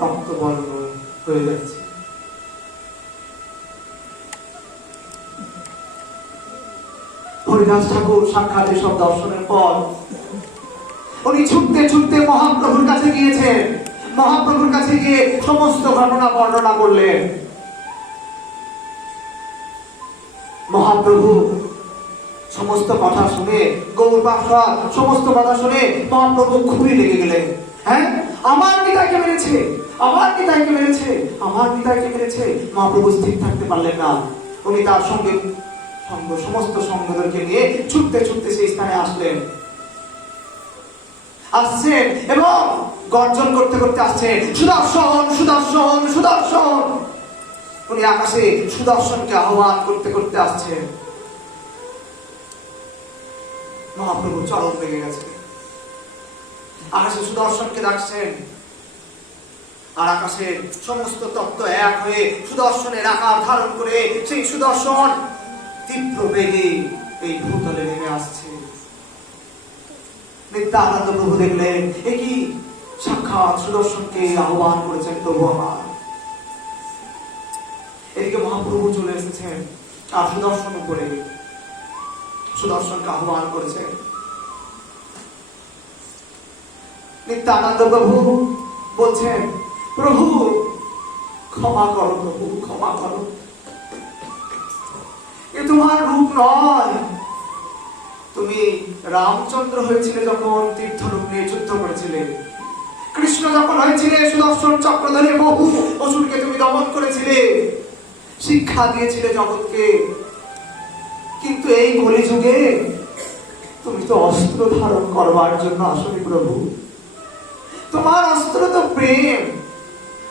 রক্তবর্ণ হয়ে যাচ্ছে। হরিদাস ঠাকুর সাক্ষাৎ এসব দর্শনের পর উনি ছুটতে ছুটতে মহাপ্রভুর কাছে গিয়েছেন। মহাপ্রভুর কাছে গিয়ে সমস্ত ঘটনা বর্ণনা করলেন। মহাপ্রভু সমস্ত কথা শুনে, গৌর পার্ষদ সমস্ত কথা শুনে মহাপ্রভু খুবই লেগে গেলেন। হ্যাঁ, আমার নিতাইকে মেরেছে, আমার নিতাইকে মেরেছে, আমার নিতাইকে মেরেছে। মহাপ্রভু স্থির থাকতে পারলেন না। উনি তার সঙ্গে সমস্ত সঙ্গদেরকে নিয়ে ছুটতে ছুটতে সেই স্থানে আসলেন, আসছেন এবং গর্জন করতে করতে আসছেন, সুদর্শন সুদর্শন সুদর্শন। উনি আকাশে সুদর্শনকে আহ্বান করতে করতে আসছেন। মহাপ্রভু চরণ লেগে গেছে, আকাশে সুদর্শনকে ডাকছেন। আর আকাশের সমস্ত তত্ত্ব এক হয়ে সুদর্শনের আকার ধারণ করে সেই সুদর্শন তীব্র বেগে এই ভূতলে নেমে আসছে। নিত্যানন্দ প্রভু দেখলেন, এ কি সাক্ষাৎ সুদর্শনকে আহ্বান করেছেন প্রভু আমার। এদিকে মহাপ্রভু চলে এসেছেন আর সুদর্শন উপরে সুদর্শনকে আহ্বান করেছেন। নিত্যানন্দ প্রভু বলছেন, প্রভু ক্ষমা করো, প্রভু ক্ষমা করো, এ তোমার রূপ নয়। তুমি রামচন্দ্র হয়েছিলে যখন তীর্থরূপ নিয়ে যুদ্ধ করেছিলে, কৃষ্ণ যখন হয়েছিলে সুদর্শন চক্র ধরে বহু অসুরকে তুমি দমন করেছিলে, শিক্ষা দিয়েছিলে জগৎকে। কিন্তু এই কলিযুগে তুমি তো অস্ত্র ধারণ করবার জন্য আসনি প্রভু, তোমার অস্ত্র তো প্রেম।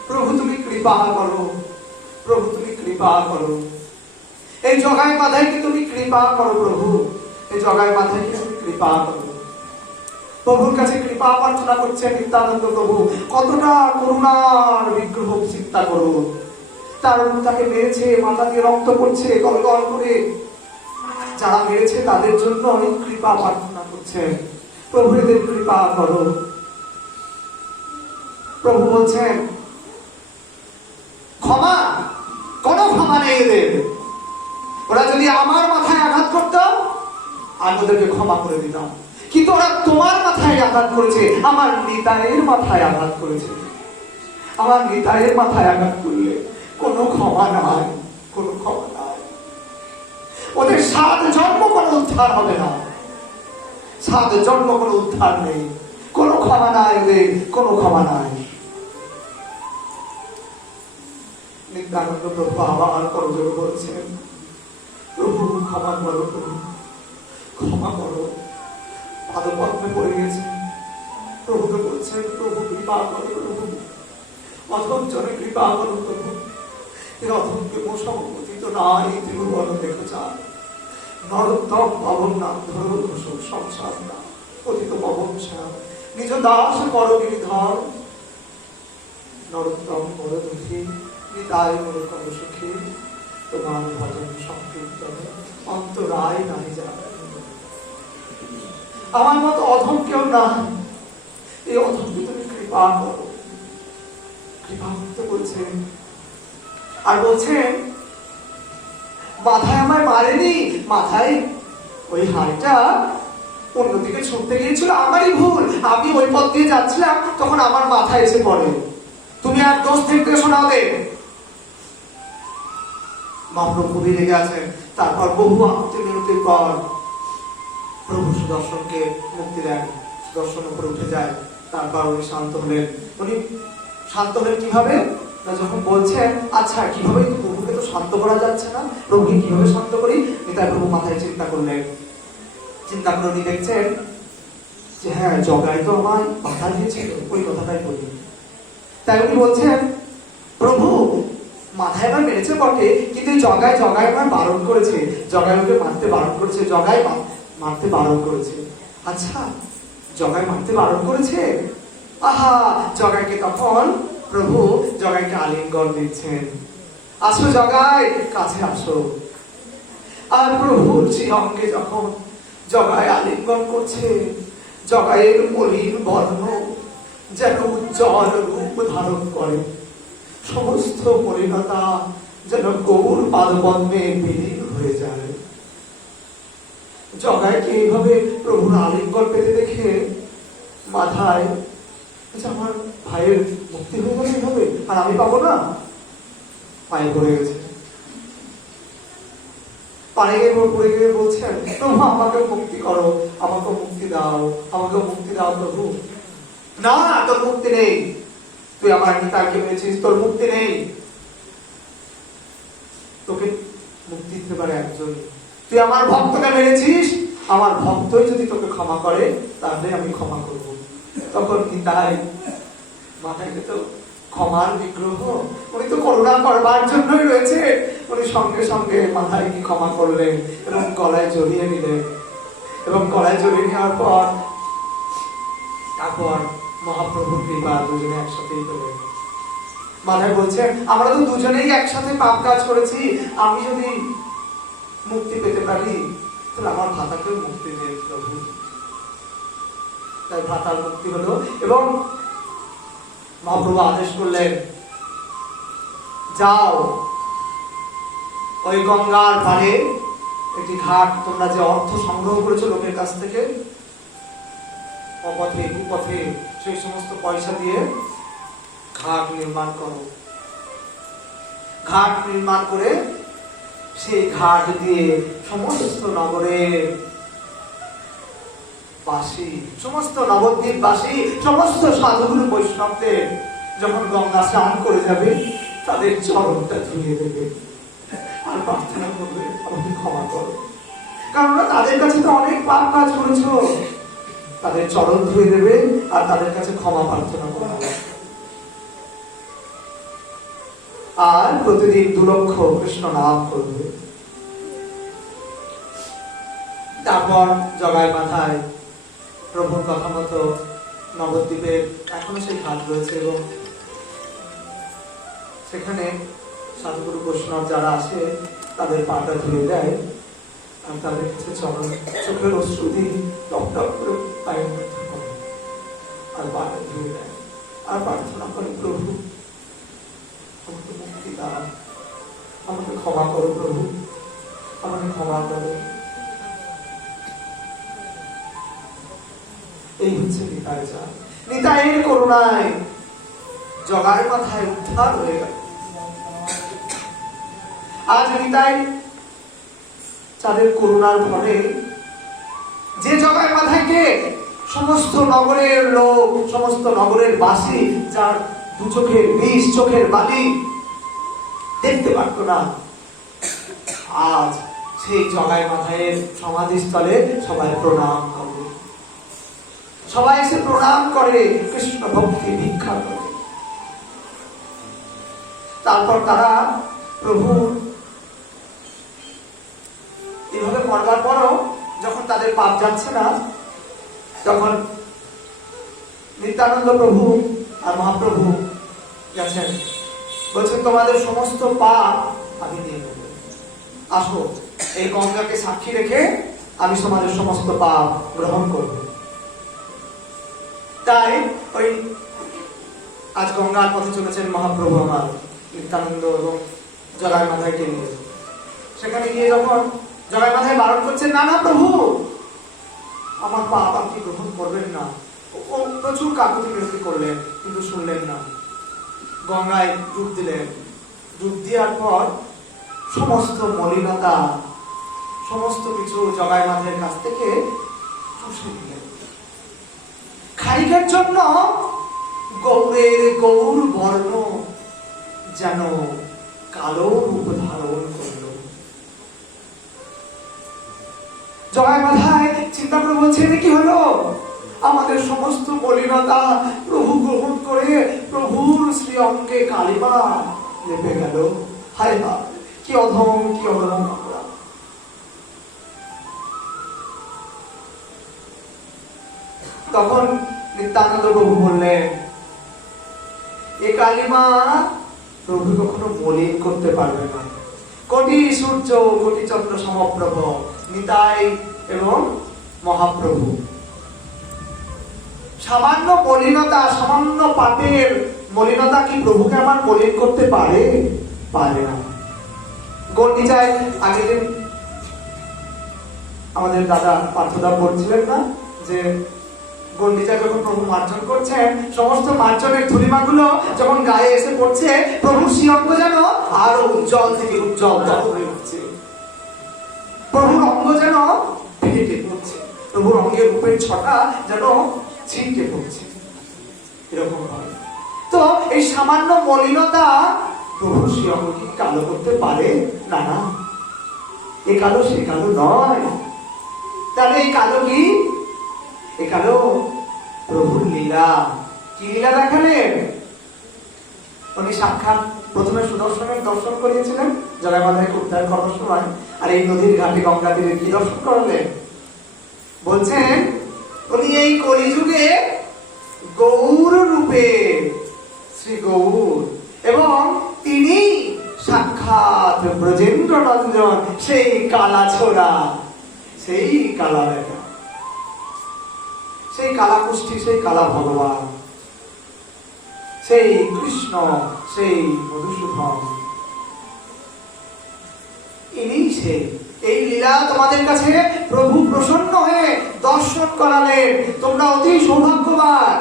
প্রভু তুমি কৃপা করো, প্রভু তুমি কৃপা করো, এই জগায় মাথায় কি তুমি কৃপা করো প্রভু, এই জগায় মাথায় কি তুমি কৃপা করো। প্রভুর কাছে কৃপা প্রার্থনা করছেন নিত্যানন্দ প্রভু। কতটা করুণার বিগ্রহ চিন্তা করো, তার তাকে মেরেছে, মাথা দিয়ে রক্ত পড়ছে গলগল করে, যারা মেরেছে তাদের জন্য অনেক কৃপা প্রার্থনা করছেন, প্রভু এদের কৃপা করো। প্রভু বলছেন, ক্ষমা, কোনো ক্ষমা নেই এদের। ওরা যদি আমার মাথায় আঘাত করত আমি ওদেরকে ক্ষমা করে দিতাম, কিন্তু ওরা তোমার মাথায় আঘাত করেছে, আমার নিতাইয়ের মাথায় আঘাত করেছে। আমার নিতাইয়ের মাথায় আঘাত করলে কোনো ক্ষমা নাই, কোনো ক্ষমা নাই। ওদের 7 জন্ম কোনো উদ্ধার হবে না, 7 জন্ম কোনো উদ্ধার নেই, কোনো ক্ষমা নাই ওদের, কোনো ক্ষমা নাই। নিত্যানন্দ প্রভু আবার করজোড়ে বলছেন, প্রভু ক্ষমা করো, প্রভু ক্ষমা করো। পাদপদ্মে পড়ে গেছে, প্রভুকে বলছেন, প্রভু কৃপা করো, প্রভু অধমজনে কৃপা করো, প্রভু এর অধমকে মোসমপতিত নাই ত্রিভুবন দেখো চায়, নরোত্তম পবন নাম ধরো ঘোষক সংসার না পতিত পবন শ্যাম, নিজ দাস করো গিরিধর, নরোত্তম বড় দুঃখী নিতাই মনে করো সুখী, তোমার ভজন সংকীর্তনে অন্তরায় নাহি যায়। আমার মতো অধম কেউ না, এই অধমকে তুমি কৃপা করো, কৃপা করতে বলছেন। আর বলছেন মাথায় আমায় মারেনি, মাথায় ওই হাড়টা অন্যদিকে ছুটতে গিয়েছিল, আমারই ভুল। আমি ওই পথ দিয়ে যাচ্ছিলাম, তখন আমার মাথায় এসে পড়ে। তুমি আর দোষ দেখতে শোনাও দে। মহাপ্রভু খুবই রেগে আছেন। তারপর বহু আকুতি মিনতির পর প্রভু সুদর্শনকে মুক্তি দেন। সুদর্শন উপরে উঠে যায়। তারপর উনি শান্ত হলেন। উনি শান্ত হলেন কিভাবে? না, যখন বলছেন আচ্ছা কিভাবে, প্রভুকে তো শান্ত করা যাচ্ছে না, প্রভুকে কিভাবে শান্ত করি, নিতাই প্রভু মাথায় চিন্তা করলেন। চিন্তা করে উনি দেখছেন যে হ্যাঁ, জগাই তো আমায় বাধা দিয়েছিল, ওই কথাটাই বলি। তাই উনি বলছেন প্রভু মাথায় আমার মেরেছে বটে, কিন্তু জগাই আমার বারণ করেছে, জগাই ওকে মারতে বারণ করেছে, জগাই মারতে বারণ করেছে। আচ্ছা, জগাই মারতে বারণ করেছে। আহা, জগাইকে তখন প্রভু জগাইকে আলিঙ্গন দিচ্ছেন। আসো জগাই, কাছে আসো। আর প্রভুর যে অঙ্গে যখন জগাই আলিঙ্গন করছে, জগাইয়ের মলিন বর্ণ যেন উজ্জ্বল রূপ ধারণ করে, সমস্ত মলিনতা যেন গৌর পাদপদ্মে বিলীন হয়ে যায়। জগাইকে এইভাবে প্রভুর আলিঙ্গন পেতে দেখে মাথায় আচ্ছা আমার ভাইয়ের মুক্তি হয়ে গেলে হবে, আর আমি পাবো না, পায়ে পড়ে গেছে। পায়ে পড়ে গিয়ে বলছেন প্রভু আমাকে মুক্তি করো, আমাকে মুক্তি দাও, আমাকে মুক্তি দাও প্রভু। না, তোর মুক্তি নেই, তুই আমার নিতাইকে মেরেছিস, তোর মুক্তি নেই। তোকে মুক্তি দিতে পারে একজন, তুই আমার ভক্তকে মেরেছিস, আমার ভক্তই যদি তোকে ক্ষমা করে তাহলে আমি ক্ষমা করব। তখন নিতাই মাথায় তো ক্ষমার বিগ্রহ, উনি তো করুণা করবার জন্যই রয়েছে। উনি সঙ্গে সঙ্গে মাথায় কি ক্ষমা করলেন এবং গলায় জড়িয়ে নিলেন। এবং গলায় জড়িয়ে নেওয়ার পর তারপর মহাপ্রভুর কৃপা দুজনে একসাথেই পেলেন। মাথায় বলছেন আমরা তো দুজনেই একসাথে পাপ কাজ করেছি, আমি যদি মুক্তি পেতে পারি তাহলে আমার ভাতাকে মুক্তি দেন প্রভু। তাই ভাতার মুক্তি হলো এবং মহাপ্রভু আদেশ করলেন যাও ওই গঙ্গার পাড়ে একটি ঘাট, তোমরা যে অর্থ সংগ্রহ করেছো লোকের কাছ থেকে অপথে কুপথে, সেই সমস্ত পয়সা দিয়ে ঘাট নির্মাণ করো। ঘাট নির্মাণ করে সেই ঘাট দিয়ে সমস্ত নগরের বাসী, সমস্ত নবদ্বীপ বাসী, সমস্ত সাধুগুরু বৈষ্ণবদের যখন গঙ্গা স্নান করে যাবে তাদের চরণটা ধুয়ে দেবে আর প্রার্থনা করবে আমাকে ক্ষমা করো, কারণ তাদের কাছে তো অনেক পাপ কাজ করেছো। তাদের চরণ ধুয়ে দেবে আর তাদের কাছে ক্ষমা প্রার্থনা করবে। আর প্রতিদিন 2 লক্ষ কৃষ্ণ নাম করবে। তারপর জগাই মাথায় প্রভুর কথা মতো নবদ্বীপের এখনো সেই ঘাট রয়েছে এবং সেখানে সাধুগুরু বৈষ্ণব যারা আসে তাদের পাটা ধুয়ে দেয় আর তাদের কাছে চোখের অশ্রু দিয়ে টপ টপ করে পায়ের মধ্যে করে আর পাটা ধুয়ে দেয় আর প্রার্থনা করে প্রভু আমাকে মুক্তি দাও, আমাকে ক্ষমা করো প্রভু, আমাকে ক্ষমা করো। এই হচ্ছে নিতাই চাঁদ। নিতাইয়ের করুণায় জগার মাথায় উদ্ধার হয়ে গেল। আজ নিতাই চাঁদের করুণার ফলে যে জগার মাথায় কে সমস্ত নগরের লোক, সমস্ত নগরের বাসী, যার 2 চোখের বিষ, চোখের বালি দেখতে পারত না, আজ সেই জগাই মাথায়ের সমাধিস্থলে সবাই প্রণাম করে, সবাই এসে প্রণাম করে, কৃষ্ণ ভক্তি ভিক্ষা করে। তারপর তারা প্রভু এভাবে করবার পরও যখন তাদের পাপ যাচ্ছে না, তখন নিত্যানন্দ প্রভু আর মহাপ্রভু গেছেন, বলছেন তোমাদের সমস্ত পাপ আমি নিয়ে নেব। আসো এই গঙ্গাকে সাক্ষী রেখে আমি সমাজের সমস্ত পাপ গ্রহণ করব। তাই ওই আজ গঙ্গার পথে চলেছেন মহাপ্রভু আমার নিত্যানন্দ এবং জগাই মাথায়কে নিয়ে। সেখানে গিয়ে যখন জগাই মাথায় বারণ করছেন, না না প্রভু, আমার পাপ আপনি গ্রহণ করবেন না। ও প্রচুর কাকুতি মিনতি করলেন, কিন্তু শুনলেন না। গঙ্গায় ডুব দিলেন। ডুব দেওয়ার পর সমস্ত মলিনতা, সমস্ত কিছু জগাই মাথার কাছ থেকে চুষে দিলেন। খানিকের জন্য গৌরের গৌর বর্ণ যেন কালো রূপ ধারণ করল। জগাই মাথায় চিন্তা করে বলছেন, কি হলো? আমাদের সমস্ত মলিনতা প্রভু গ্রহণ করে প্রভুর শ্রী অঙ্গে কালিমা লেপে গেল। হায় হায়, কি অধম, কি অধম আমরা। তখন নিত্যানন্দ প্রভু বললেন, এ কালিমা প্রভু কখনো মলিন করতে পারবে না। কোটি সূর্য, কোটি চন্দ্র সমপ্রভ নিতাই এবং মহাপ্রভু, সামান্য মলিনতা, সামান্য পাপের মলিনতা কি প্রভুকে আমার মলিন করতে পারে? পারে না। গন্ডিচায় আগের দিন আমাদের দাদা পার্থদা বলছিলেন না যে গন্ডিচায় যখন প্রভু মার্জন করছেন, সমস্ত মার্জনের ধূলিমাগুলো যখন গায়ে এসে পড়ছে, প্রভুর শ্রীঅঙ্গ যেন আরো উজ্জ্বল থেকে উজ্জ্বল হয়ে উঠছে। প্রভুর অঙ্গ যেন ফেটে পড়ছে, প্রভুর অঙ্গের উপরের ছটা যেন ছিটকে পড়ছে, এরকম হয়। তো এই সামান্য মলিনতা প্রভু শ্রীঅঙ্গকে কালো করতে পারে না? না, এ কালো সে কালো নয়। তাহলে এই কালো কি? এ কালো প্রভুর লীলা। কি লীলা দেখালেন? উনি সাক্ষাৎ প্রথমে সুদর্শনের দর্শন করিয়েছিলেন জগাই মাথায় উদ্ধার করার সময়, আর এই নদীর ঘাটে গঙ্গা তীরে কি দর্শন করালেন? বলছেন উনি এই কলিযুগে গৌর রূপে, শ্রী গৌর, এবং তিনি সাক্ষাৎ ব্রজেন্দ্র রঞ্জন, সেই কালা ছোড়া, সেই কালা লেখা, সেই কালা কুষ্টি, সেই কালা ভগবান, সেই কৃষ্ণ, সেই মধুসূদন, ইনি সেই। এই লীলা তোমাদের কাছে প্রভু প্রসন্ন হয়ে দর্শন করালেন। তোমরা অতি সৌভাগ্যবান।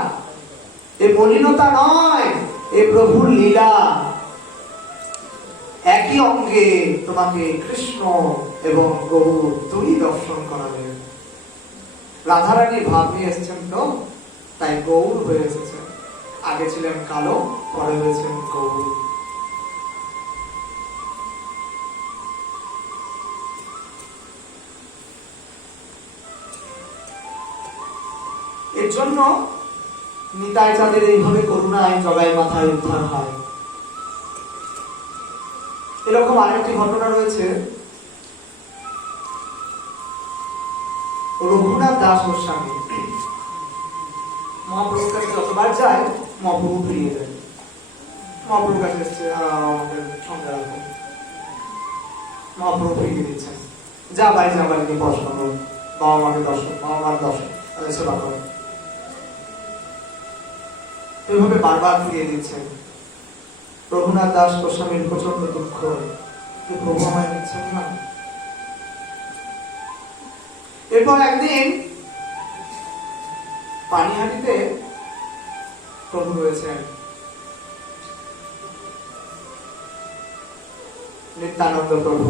এ মলিনতা নয়, এ প্রভুর লীলা। একই অঙ্গে তোমাকে কৃষ্ণ এবং গৌর দুই দর্শন করালেন। রাধারানী ভাব নিয়ে এসেছেন তো, তাই গৌর হয়ে এসেছেন। আগে ছিলেন কালো, পরে হয়েছেন গৌর। এর জন্য নিতাই চাঁদের এইভাবে করুণায় জগাই মাথায় উদ্ধার হয়। এরকম আরেকটি ঘটনা রয়েছে। রঘুনাথ দাস গোস্বামী মহাপ্রভুর কাছে যতবার যায়, মহাপ্রভু ফিরিয়ে দেয়। মহাপ্রভুর কাছে এসছে, আমাদের সঙ্গে রাখুন। মহাপ্রভু ফিরিয়ে দিচ্ছেন, যা বাড়ি যা বাড়ি পড়াশোনা করুন, বাবা মাকে দর্শন, বাবা মার দর্শন, তাদের সেবা করুন। এইভাবে বারবার ফিরিয়ে দিচ্ছেন। রঘুনাথ দাস গোস্বামীর প্রচন্ড দুঃখ, যে প্রভু আমায় দিচ্ছেন না। এরপর একদিন পানিহাটিতে প্রভু রয়েছেন। নিত্যানন্দ প্রভু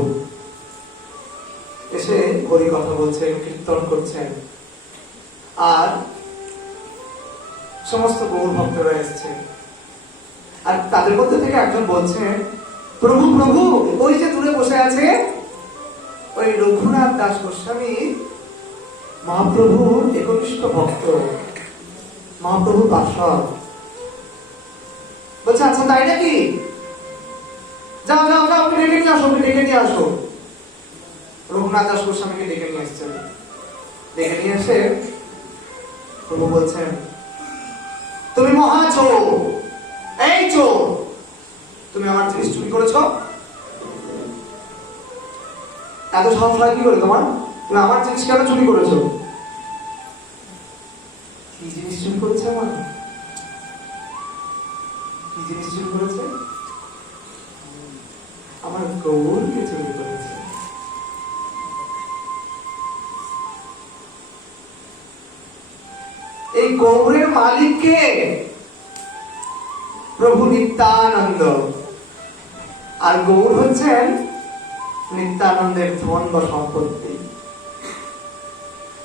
এসে হরি কথা বলছেন, কীর্তন করছেন, আর সমস্ত গৌর ভক্তরা এসেছেন। আর তাদের মধ্যে থেকে একজন বলছেন, প্রভু প্রভু, ওই যে দূরে বসে আছে, ওই রঘুনাথ দাস গোস্বামী মহাপ্রভুর একনিষ্ঠ ভক্ত, মহাপ্রভু পার্ষদ। বলছে, আচ্ছা তাই নাকি? যাও যাও যাও, ওকে ডেকে নিয়ে আসো, ওকে ডেকে নিয়ে আসো। রঘুনাথ দাস গোস্বামীকে ডেকে নিয়ে এসছেন। ডেকে নিয়ে এসে প্রভু বলছেন, তুমি মহা চোর, এই চোর, তুমি আমার জিনিস চুরি করেছ। এত সাহস হয় কি করে তোমার? তুমি আমার জিনিস কেন চুরি করেছো? কি জিনিস চুরি করেছে? আমার কি জিনিস চুরি করেছে? আমার গৌরকে চুরি করেছে। এই গৌরের মালিক কে? প্রভু নিত্যানন্দ। আর গৌর হচ্ছেন নিত্যানন্দের ধন বা সম্পত্তি।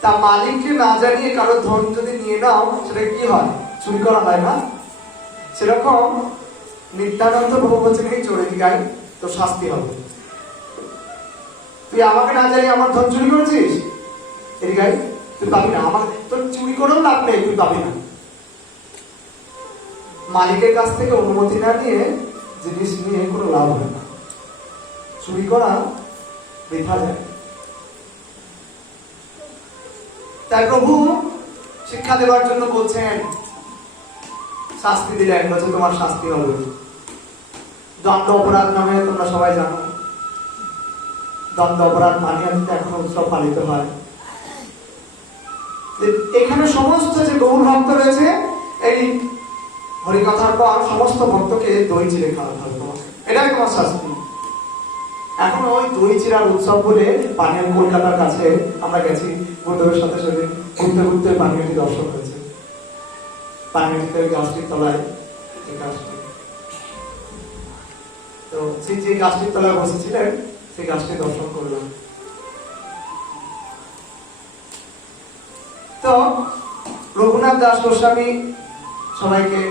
তা মালিককে না জানিয়ে কারো ধন যদি নিয়ে নাও, সেটা কি হয়? চুরি করা হয় না? সেরকম নিত্যানন্দ প্রভু বলছেন, এই চোরে দিগাই তো শাস্তি হবে। তুই আমাকে না জানিয়ে আমার ধন চুরি করেছিস, এদিকাই তুই পাবি না। আমার তোর চুরি করেও লাভ নেই, তুই পাবি না। মালিকের কাছ থেকে অনুমতি না নিয়ে জিনিস নিয়ে কোনো লাভ হয় না। চুরি করা বৃথা যায়। তাই প্রভু শিক্ষা দেওয়ার জন্য বলছেন, শাস্তি দিলেন, বলছে তোমার শাস্তি হবে দণ্ড অপরাধ নামে। তোমরা সবাই জানো দণ্ড অপরাধ মানিয়ে এখন উৎসব পালিত হয়। এখানে সমস্ত যে গৌর ভক্ত রয়েছে, এই হরিকথার পর সমস্ত ভক্তকে দই চিড়ে খাওয়াতে হবে তোমাকে, এটাই তোমার শাস্তি। এখন ওই দই চিড়ার উৎসব বলে পানিয়াল কলকাতার কাছে আমরা গেছি বন্ধুদের সাথে, সেদিন ঘুরতে ঘুরতে পানিয়াটি দর্শন হয়েছে। পানিয়াটিতে গাছটির তলায় এই গাছটি, তো সেই যে গাছটির তলায় বসেছিলেন সেই গাছটি দর্শন করলাম। তো রঘুনাথ দাস গোস্বামী সবাইকে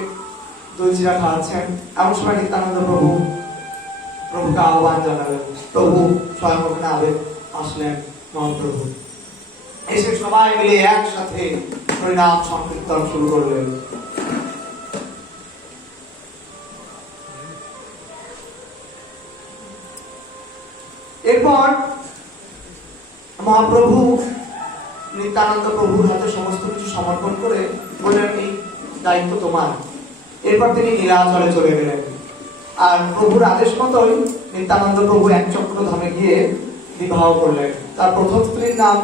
দই চিড়া খাওয়াচ্ছেন। এমন সময় নিত্যানন্দ প্রভুকে আহ্বান জানালেন। প্রভু স্বয়ং ওখানে আসলেন। মহাপ্রভু এসে সবাই মিলে একসাথে হরিনাম সংকীর্তন শুরু করলেন। এরপর মহাপ্রভু নিত্যানন্দ প্রভুর হাতে সমস্ত কিছু সমর্পণ করে বললেন, এই দায়িত্ব তোমার। এরপর তিনি নীলাচলে চলে গেলেন। আর প্রভুর আদেশ মতোই নিত্যানন্দ প্রভু এক চক্র ধামে গিয়ে বিবাহ করলেন। তার প্রথম স্ত্রীর নাম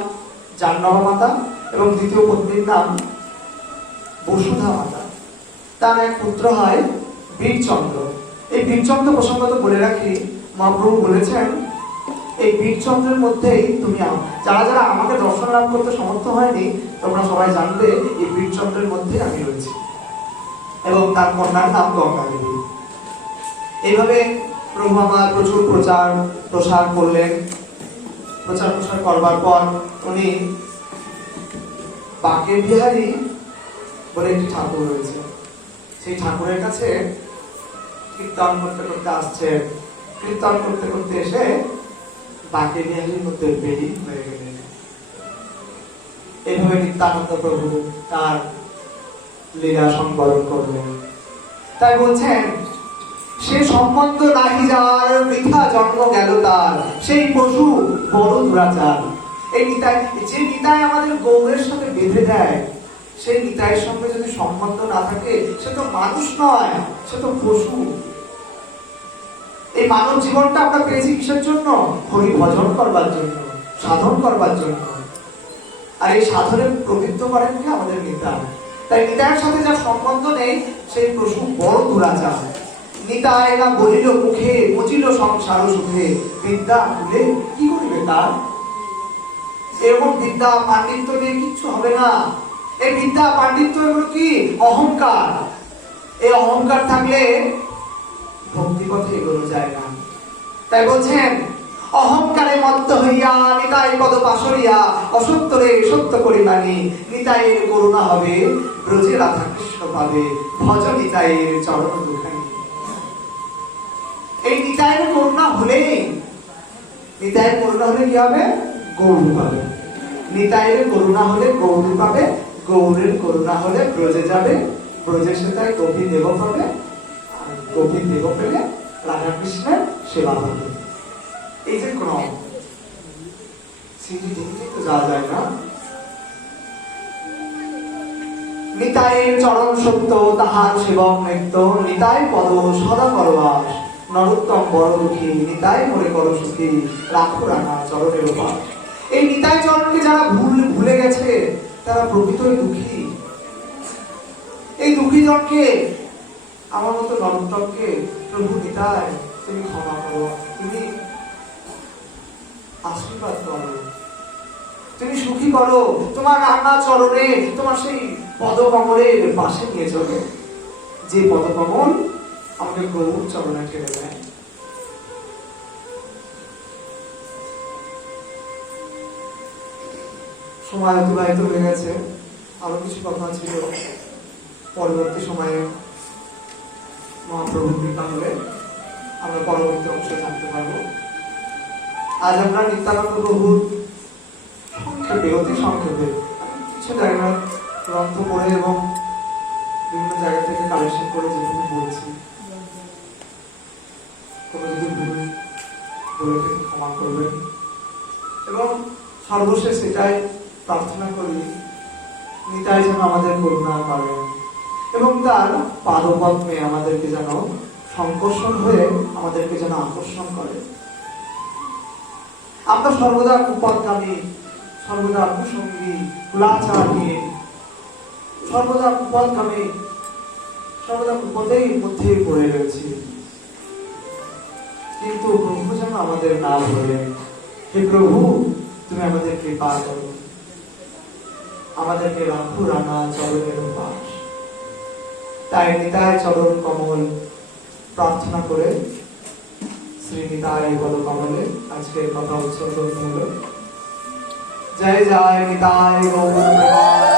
জাহ্নবা মাতা এবং দ্বিতীয় পত্নীর নাম বসুধা মাতা। তার এক পুত্র হয় বীরচন্দ্র। এই বীরচন্দ্র প্রসঙ্গত বলে রাখি, মহাপ্রভু বলেছেন, এই বীরচন্দ্রের মধ্যেই তুমি যারা যারা আমাকে দর্শন লাভ করতে সমর্থ হয়নি, তোমরা সবাই জানবে এই বীরচন্দ্রের মধ্যে আমি রয়েছি। এবং তার কন্যার নাম গঙ্গা দেবী। এইভাবে প্রভু আমার প্রচুর প্রসার করলেন। প্রচার করবার পর উনি বাঁকে বিহারী বলে একটি ঠাকুর রয়েছে, সেই ঠাকুরের কাছে কীর্তন করতে করতে আসছে। কীর্তন করতে করতে এসে বাঁকে বিহারীর মধ্যে বেরিয়ে হয়ে গেলেন। এইভাবে নিত্যানন্দ প্রভু তার লীলা সংবরণ করলেন। তাই বলছেন, সে সম্বন্ধ নাহি যার, বৃথা জন্ম গেল তার, সেই পশু বড় দুরাচার। এই নিতাই, যে নিতাই আমাদের গৌরের সাথে বেঁধে দেয়, সেই নিতাইয়ের সঙ্গে যদি সম্বন্ধ না থাকে, সে তো মানুষ নয়, সে তো পশু। এই মানব জীবনটা আমরা পেয়েছি কিসের জন্য? হরি ভজন করবার জন্য, সাধন করবার জন্য। আর এই সাধনে প্রবৃত্ত করেন কি আমাদের নিতাই। তাই নিতাইয়ের সাথে যার সম্বন্ধ নেই, সেই পশু বড় দুরাচার। নিতাই না বলিল মুখে, মুচিল সংসার সুখে, বিদ্যা ভুলে কি করিবে তার? এরকম বিদ্যা পাণ্ডিত্য দিয়ে কিচ্ছু হবে না। এই বিদ্যা পাণ্ডিত্য এগুলো কি? অহংকার। এই অহংকার থাকলে ভক্তি পথে এগোনো যায় না। তাই বলছেন, অহংকারে মত্ত হইয়া নিতাই পদ পাশরিয়া, অসত্যরে সত্য করি মানি, নিতাইয়ের করুণা হবে, ব্রজে রাধা কৃষ্ণ পাবে, ভজ নিতাইয়ের চরণ দুখানি। এই নিতাইয়ের করুণা হলেই, নিতাইয়ের করুণা হলে কি হবে? গৌর পাবে। নিতাইয়ের করুণা হলে গৌর পাবে, গৌরের করুণা হলে ব্রজে যাবে, ব্রজের সাথে গোপী দেব পাবে, আর গোপী দেব পেলে রাধা কৃষ্ণের সেবা হবে। এই যে ক্রম, সিঁড়ি ঢেকে তো যাওয়া যায় না। নিতাইয়ের চরণ সত্য, তাহার সেবক নৃত্য, নিতাই পদ সদা করবাস, নরোত্তম বড় দুঃখী, নিতাই মরে করো সুখী, রাখো রাঙা চরণের উপর। এই নিতাই চরণকে যারা ভুলে গেছে তারা প্রকৃতই দুঃখী। এই দুঃখী জনকে, আমার মতো নরোত্তমকে প্রভু নিতাই তুমি ক্ষমা করো, তুমি আশীর্বাদ করো, তুমি সুখী করো, তোমার রান্না চরণে, তোমার সেই পদকমলের পাশে নিয়ে চলো, যে পদকমল আমাকে প্রভুর চরণে ঠেলে দেয়। সময় অতিবাহিত হয়ে গেছে, আরো কিছু কথা ছিল, পরবর্তী সময়ে মহাপ্রভুর কৃপা হলে আমরা পরবর্তী অংশে জানতে পারবো। আজ আমরা নিত্যানন্দ প্রভুর সংক্ষেপে, অতি সংক্ষেপে কিছু জায়গায় গ্রন্থ পড়ে এবং বিভিন্ন জায়গা থেকে কালেকশন করে যেটুকু বলছি, কোনো যদি ভুল বলে থেকে ক্ষমা করবেন। এবং সর্বশেষ এটাই প্রার্থনা করি, নিতাই যেন আমাদের করুণা করেন এবং তার পাদপদ্মে আমাদেরকে যেন সংকর্ষণ হয়ে আমাদেরকে যেন আকর্ষণ করে। আমরা সর্বদা কুপথগামী, সর্বদা কুসঙ্গী, কুলাচারহীন, সর্বদা কুপথগামী, সর্বদা কুপথেই মধ্যে পড়ে রয়েছি, কিন্তু প্রভু যেন আমাদের না ভরে। হে প্রভু, তুমি আমাদের কৃপা করো, আমাদেরকে রাখো রাঙা চরণের পাশ। তাই নিতাই চরণ কমল প্রার্থনা করে শ্রী নিতাই পদ কমলে আজকের কথা উৎসর্গ হলো। জয় জয় নিতাই গৌর প্রেমানন্দ।